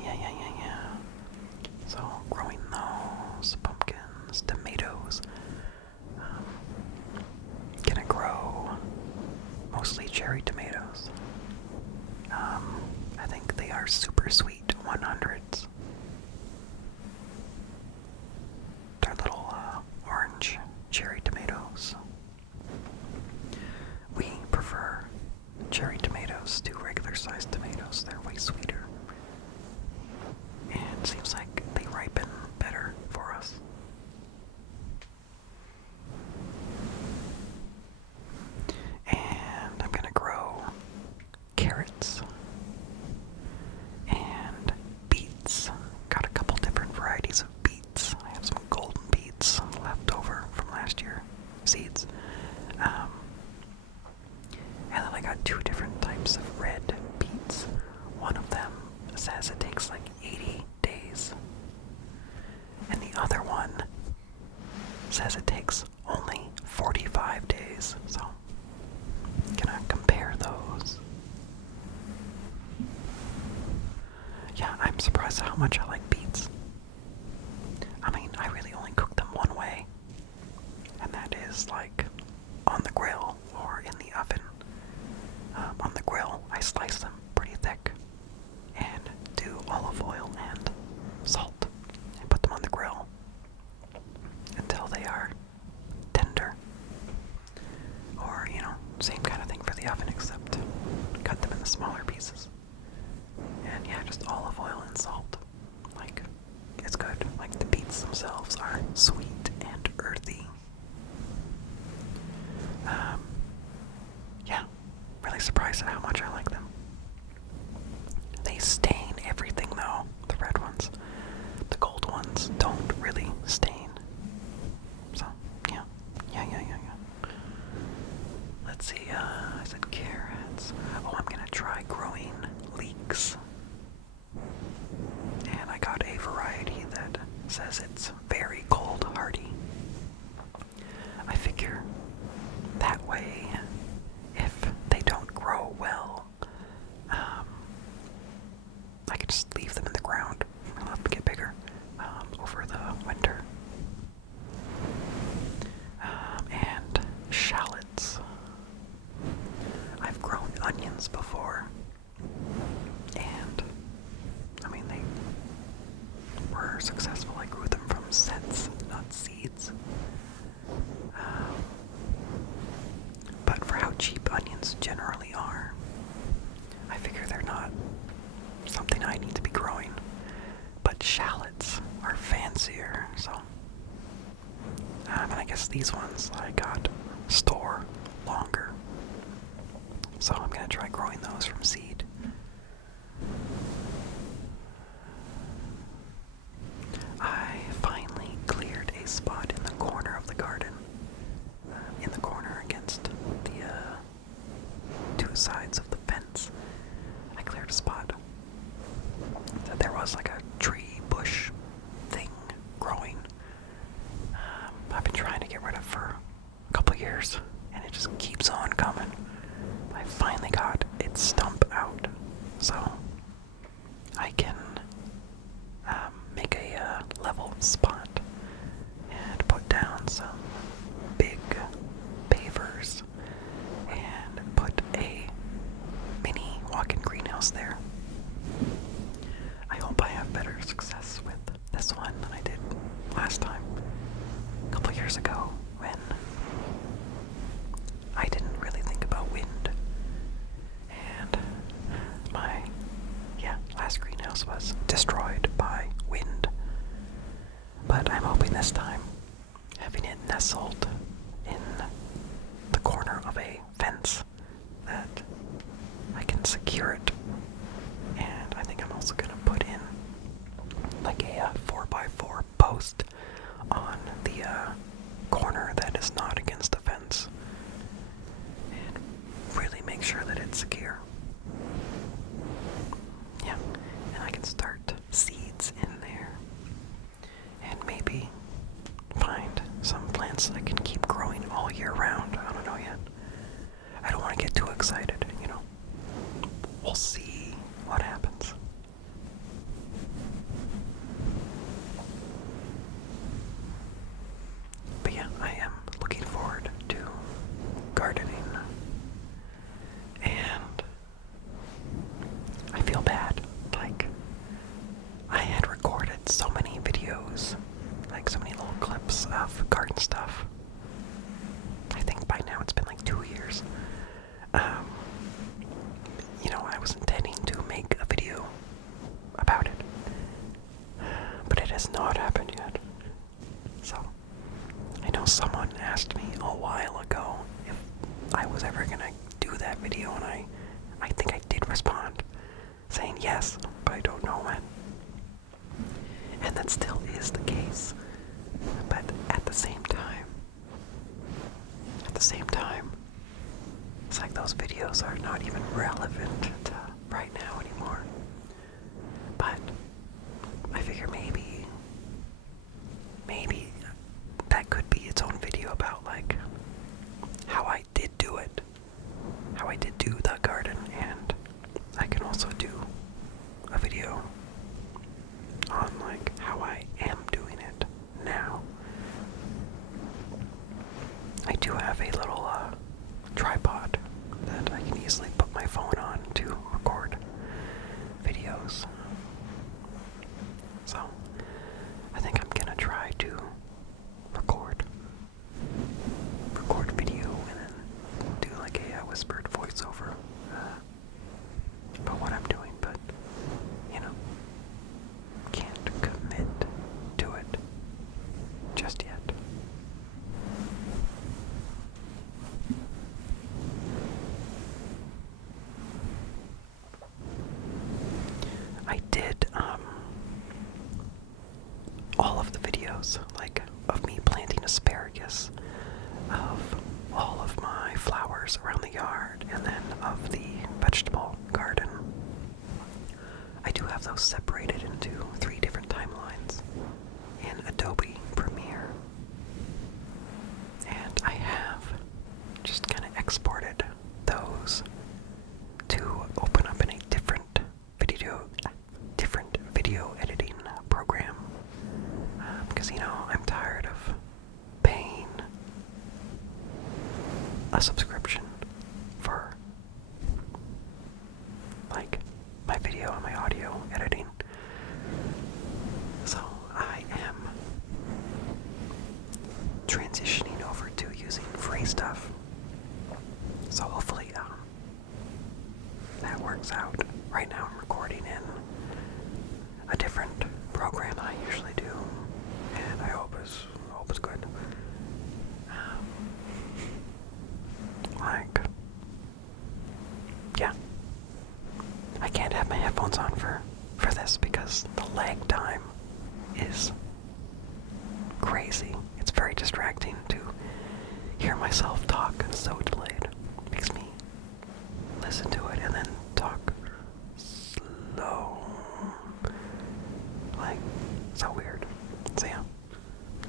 So, growing those, pumpkins, tomatoes. Gonna grow mostly super sweet 100s. They're little orange cherry tomatoes. We prefer cherry tomatoes to regular sized tomatoes. They're way sweeter. And it seems like they ripen better for us. And I'm gonna grow carrots and beets. Got a couple different varieties of beets. I have some golden beets left over from last year, seeds. And then I got two different types of red beets. One of them says it takes like 80 days. And the other one says it takes only 45 days. So, I'm gonna compare those. Yeah, I'm surprised at how much I like beets. I mean, I really only cook them one way. And that is like on the grill or in the oven. On the grill, I slice them pretty thick and do olive oil and salt and put them on the grill until they are tender. Or, same kind of thing for the oven, except cut them into smaller pieces. And yeah, just olive oil and salt. Like, it's good. Like, the beets themselves are sweet and earthy. Yeah, really surprised at how much I like them. They stain everything though, the red ones. The gold ones don't really stain. So, yeah. Let's see, I said carrots. Oh, I'm gonna try growing leeks. And I got a variety that says it's very cold hardy. I figure that way, if they don't grow well, I could just leave them in the ground. They'll have to get bigger over the winter. And shallots. I've grown onions before, and I mean, they were successful. I grew them from sets, not seeds. But for how cheap onions generally are, I figure they're not something I need to be growing. But shallots are fancier, so. And I guess these ones I got store longer. So I'm gonna try growing those from seed. I finally cleared a spot in the corner of the garden. In the corner against the two sides of the fence. I cleared a spot. So there was like a tree bush thing growing. I've been trying to get rid of for a couple years, and it just keeps on coming. I finally got its stump out, so I can make a level spot and put down some big pavers and put a mini walk-in greenhouse there. I hope I have better success with this one than I did last time, a couple years ago, when I didn't really think about wind, and my last greenhouse was destroyed by wind. But I'm hoping this time, having it nestled in the corner of a fence, that I can secure it. And I think I'm also going to put in like a 4x4 post on the corner that is not against the fence, and really make sure that it's secure. Yeah, and I can start seeds in there, and maybe find some plants that I can keep growing all year round. I don't know yet. I don't want It's like those videos are not even relevant to right now anymore. But I figure maybe that could be its own video about like how I did do it. How I did do the garden, and I can also do a video on like how I am doing it now. I do have a little tripod that I can easily put my phone on to record videos. So I think I'm gonna try to record video and then do like a whispered voiceover about what I'm doing, but you know, can't commit to it just yet. I did all of the videos, like of me planting asparagus, of all of my flowers around the yard, and then of the vegetable garden. I do have those separated into 3 different timelines in Adobe Premiere. And I have just kind of exported those to open up in a different video editing program. Because, you know, I'm tired of paying a subscription for like my video and my audio editing. So I am transitioning over to using free stuff. So hopefully that works out. Right now I'm recording in a different program than I usually do, and I hope it's good. Like, yeah, I can't have my headphones on for this because the lag time is crazy. It's very distracting to hear myself talk so delayed. It makes me listen to it and then talk slow. Like, so weird. So yeah,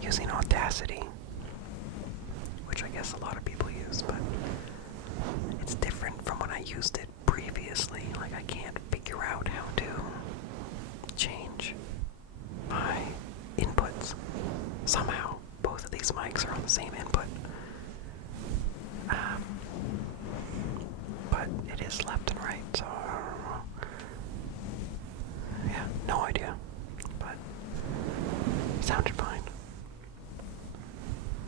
using Audacity, which I guess a lot of people use, but it's different from when I used it previously. Like, I can't figure out how to change my inputs. Somehow, both of these mics are on the same input. But it is left and right, so I don't know. Yeah, no idea. But it sounded fine.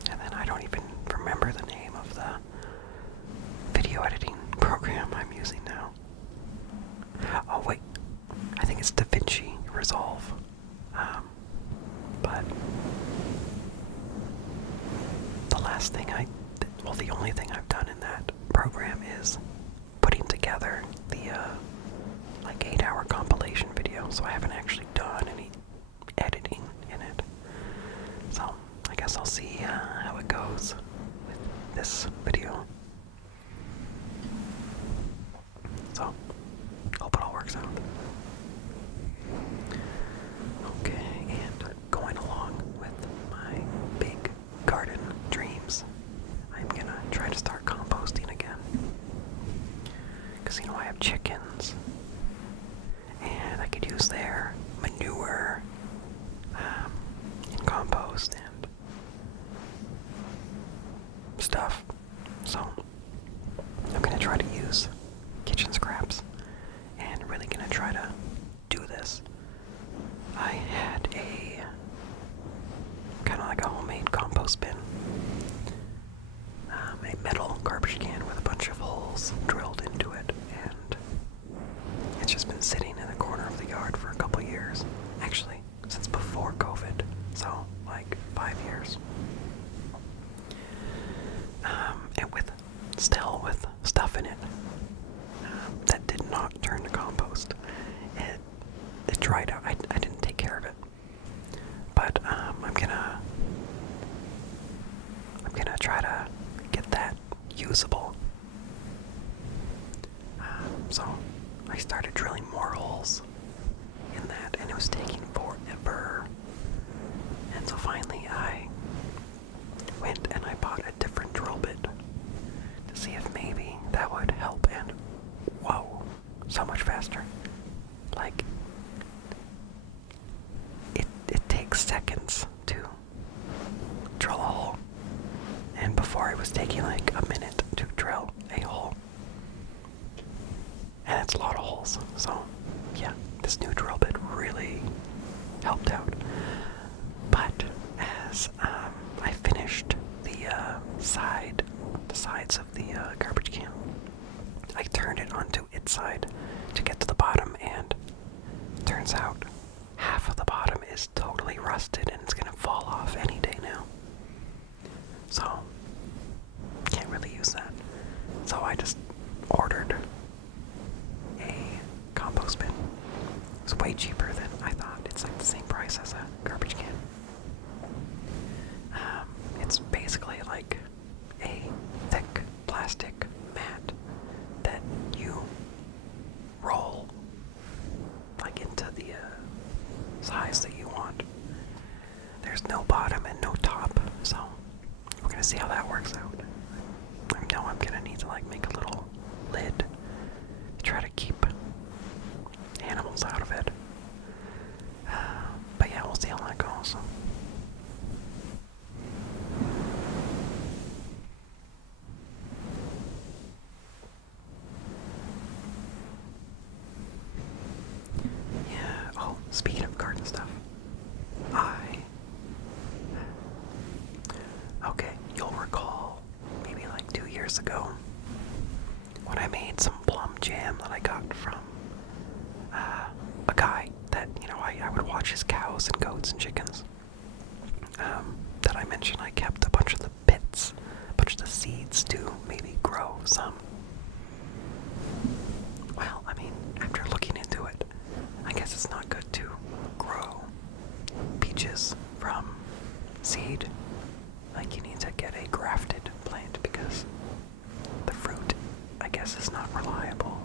And then I don't even remember the name of the video editing program I'm using now. Oh wait, I think it's DaVinci Resolve. But the only thing I've done in that program is putting together the like 8-hour compilation video, so I haven't actually done any editing in it. So I guess I'll see how it goes with this video. So hope it all works out. Okay, and going along with my big garden dreams, I'm gonna try to start composting again. Because, you know, I have chickens, and I could use their manure in compost and stuff. So I'm gonna try to use kitchen scraps, and really gonna try to do this. I had a kind of like a homemade compost bin, a metal garbage can with a bunch of holes drilled into it, and it's just been sitting in the corner of the yard for a couple years. Actually, since before COVID, so like 5 years. And with stuff in it that did not turn to compost. It dried out. I didn't take care of it, but I'm gonna try to get that usable I started drilling more holes in that, and it was taking forever. And so finally I went and I bought a different drill bit to see if maybe that would help, and whoa, so much faster. Like, it takes seconds to drill a hole, and before it was taking like a minute to drill a hole. And it's a lot of holes, so yeah, this new drill bit really helped out. But as I finished the sides of the garbage can, I turned it onto its side to get to the bottom, and turns out half of the bottom is totally rusted and it's gonna fall off any day now. So can't really use that. So I just ordered a compost bin. It was way cheaper than I thought. It's like the same price as a garbage can. It's basically like a thick plastic mat that you roll like into the size that you want. There's no bottom and no top, so we're gonna see how that works out. I know I'm gonna need to like make a little lid to try to keep animals out of it. But yeah, we'll see how that goes. Yeah, oh, speaking of garden stuff, okay, you'll recall maybe like 2 years ago when I made some plum jam that I got from a guy that, I would watch his cows and goats and chickens. That I mentioned I kept a bunch of the pits, a bunch of the seeds to maybe grow some. Well, I mean, after looking into it, I guess it's not good to grow peaches from seed. Like, you need to get a grafted plant because the fruit, I guess, is not reliable.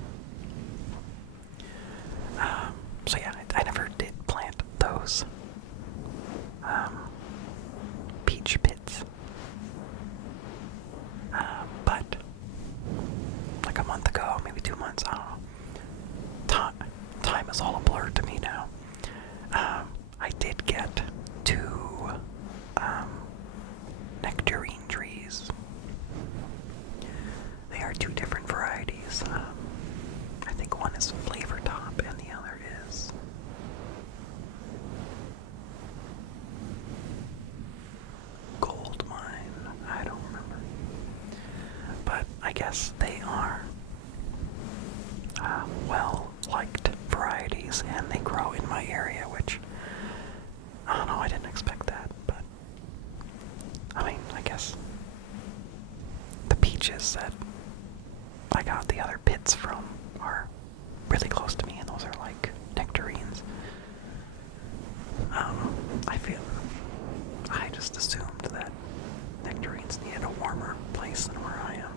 So yeah, I never did plant those peach pits. But like a month ago, maybe 2 months, I don't know. Time is all a blur to me now. I did get 2 nectarine trees. They are 2 different varieties. I think one is flavor top and the other is gold mine. I don't remember. But I guess they are well-liked varieties, and they grow in my area, which, I don't know, I didn't expect that, but I mean, I guess the peaches that I got the other pits from are really close to me, and those are like nectarines. I just assumed that nectarines needed a warmer place than where I am.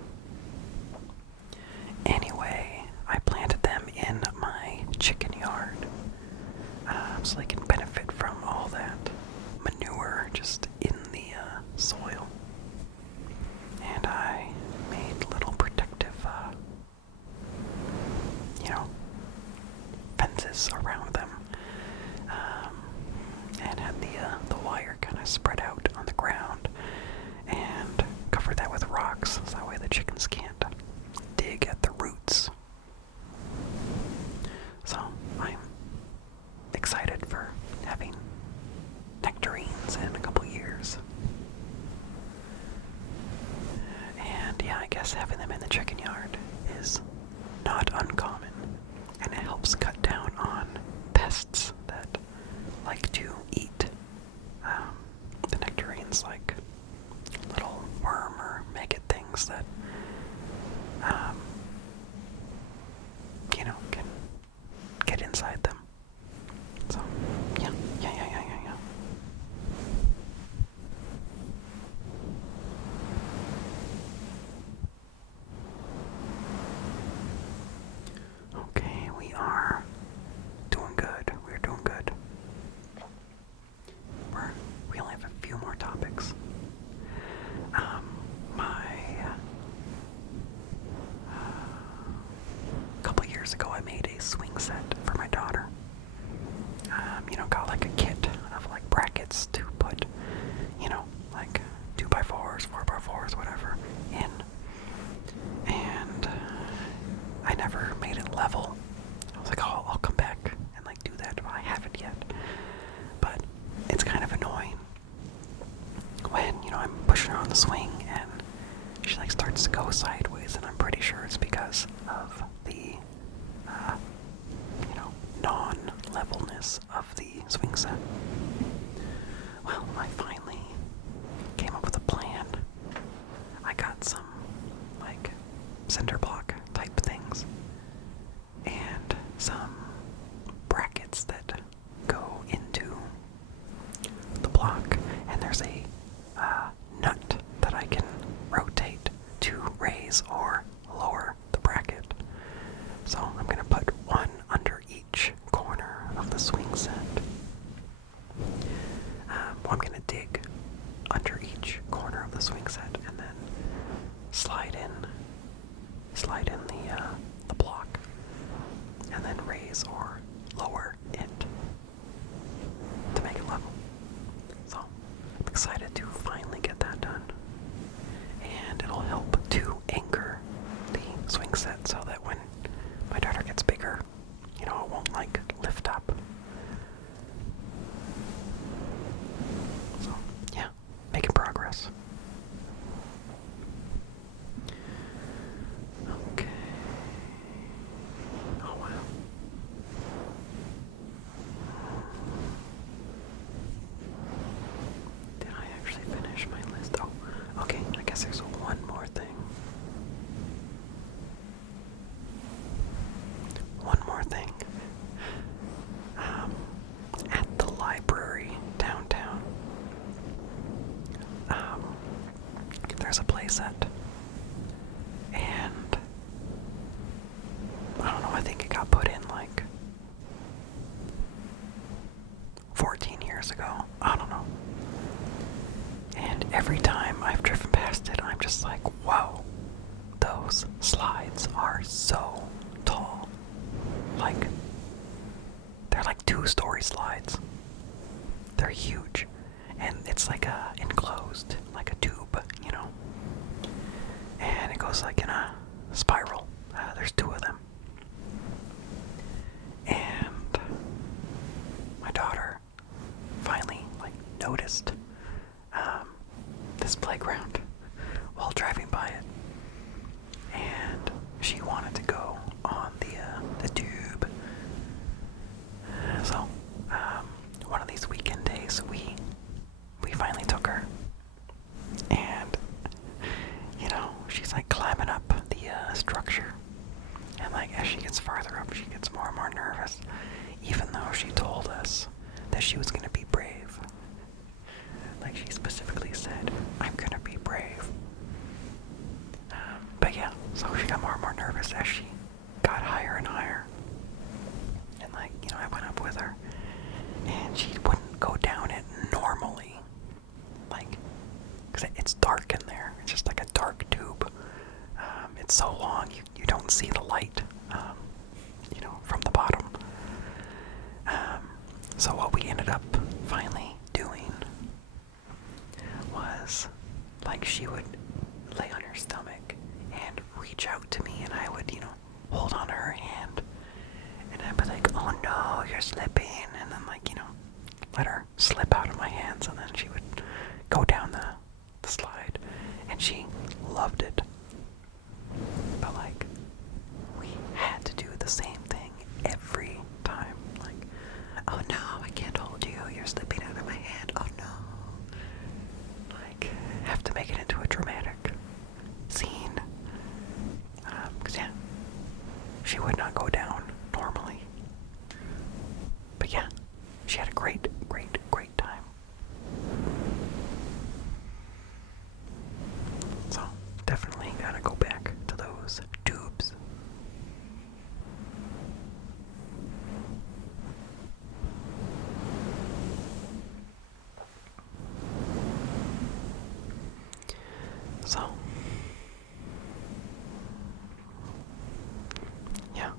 Anyway, I planted them in my chicken yard, so they can benefit from all that manure just in the soil. And I made little protective, fences around them, and had the wire kind of spread out on the ground, and covered that with rocks, so that way the chickens can't dig at the roots. So I'm excited for having nectarines in a couple years. And yeah, I guess having them in the chicken yard is not uncommon, and it helps cut down on pests that like to eat the nectarines, like little worm or maggot things that can get inside them. So yeah. Okay, we years ago, I made a swing set for my daughter. Got like a kit of like brackets to put, like 2x4s, 4x4s, whatever, in. And I never made it level. I was like, oh, I'll come back and like do that, but I haven't yet. But it's kind of annoying when, I'm pushing her on the swing and she like starts to go sideways, and I'm pretty sure it's because of the, non-levelness of the swing set. Well, I finally came up with a plan. I got some, like, cinder block type things and some brackets that go into the block, and there's a nut that I can rotate to raise or lower the bracket. So I'm going to put one under each corner of the swing set. I'm going to dig under each corner of the swing set and then slide in the block, and then raise or lower it to make it level. So I'm excited to finally get that done, and it'll help to anchor the swing set so that when my daughter gets bigger, it won't like lift up. So yeah, making progress. Okay. Oh wow. Did I actually finish my list? Oh, okay, I guess there's one more thing. One more thing. At the library downtown, there's a playset, and I don't know, I think it got put in like 14 years ago. I don't know. And every time I've driven past it, I'm just like, whoa, those slides are so tall. Like, they're like 2-story slides. They're huge. And it's like enclosed, like a tube, And it goes like in a spiral. There's 2 of them. And my daughter finally noticed this playground while driving by it, and she wanted to go on the tube. So one of these weekend days, we finally took her, and she's like climbing up the structure, and like as she gets farther up, she gets more and more nervous, even though she told us that she was going to be brave. Like, she specifically said, I'm going to be brave. But yeah, so she got more and more nervous as she got higher and higher. And I went up with her, and she wouldn't go down it normally. Because it's dark in there. It's just like a dark tube. It's so long, you don't see the light, from the bottom. So what we ended up finally doing was, she would lay on her stomach and reach out to me, and I would, hold on to her hand, and I'd be like, oh no, you're slipping, and then let her slip out of my hands, and then she would go down the slide, and she loved it. But we had to do the same thing every time. Oh no, I can't hold you, you're slipping out of my hand, oh no. Have to make it into a dramatic scene. 'Cause yeah, she would not go down normally. But yeah, she had a great time. So, definitely gotta go back to those tubes. So, yeah,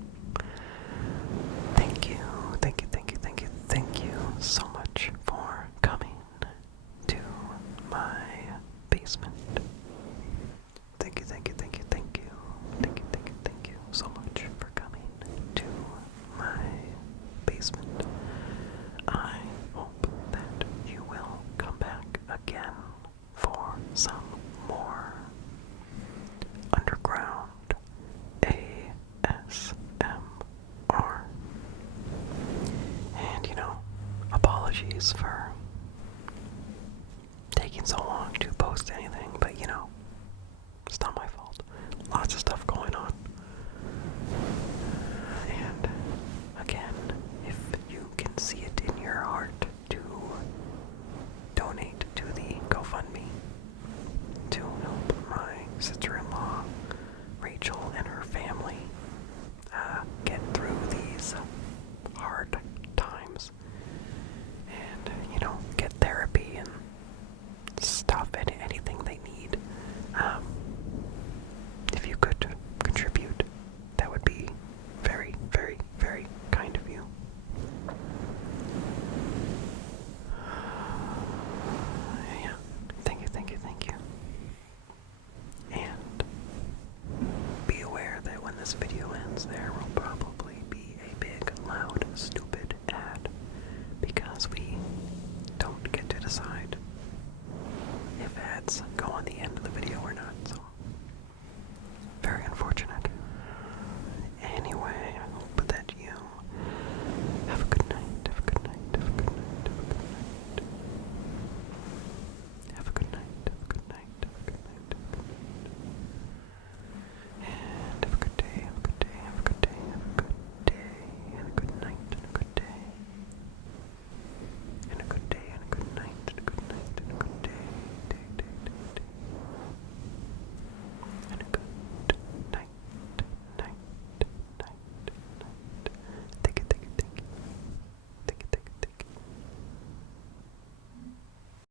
this video ends, there will probably be a big, loud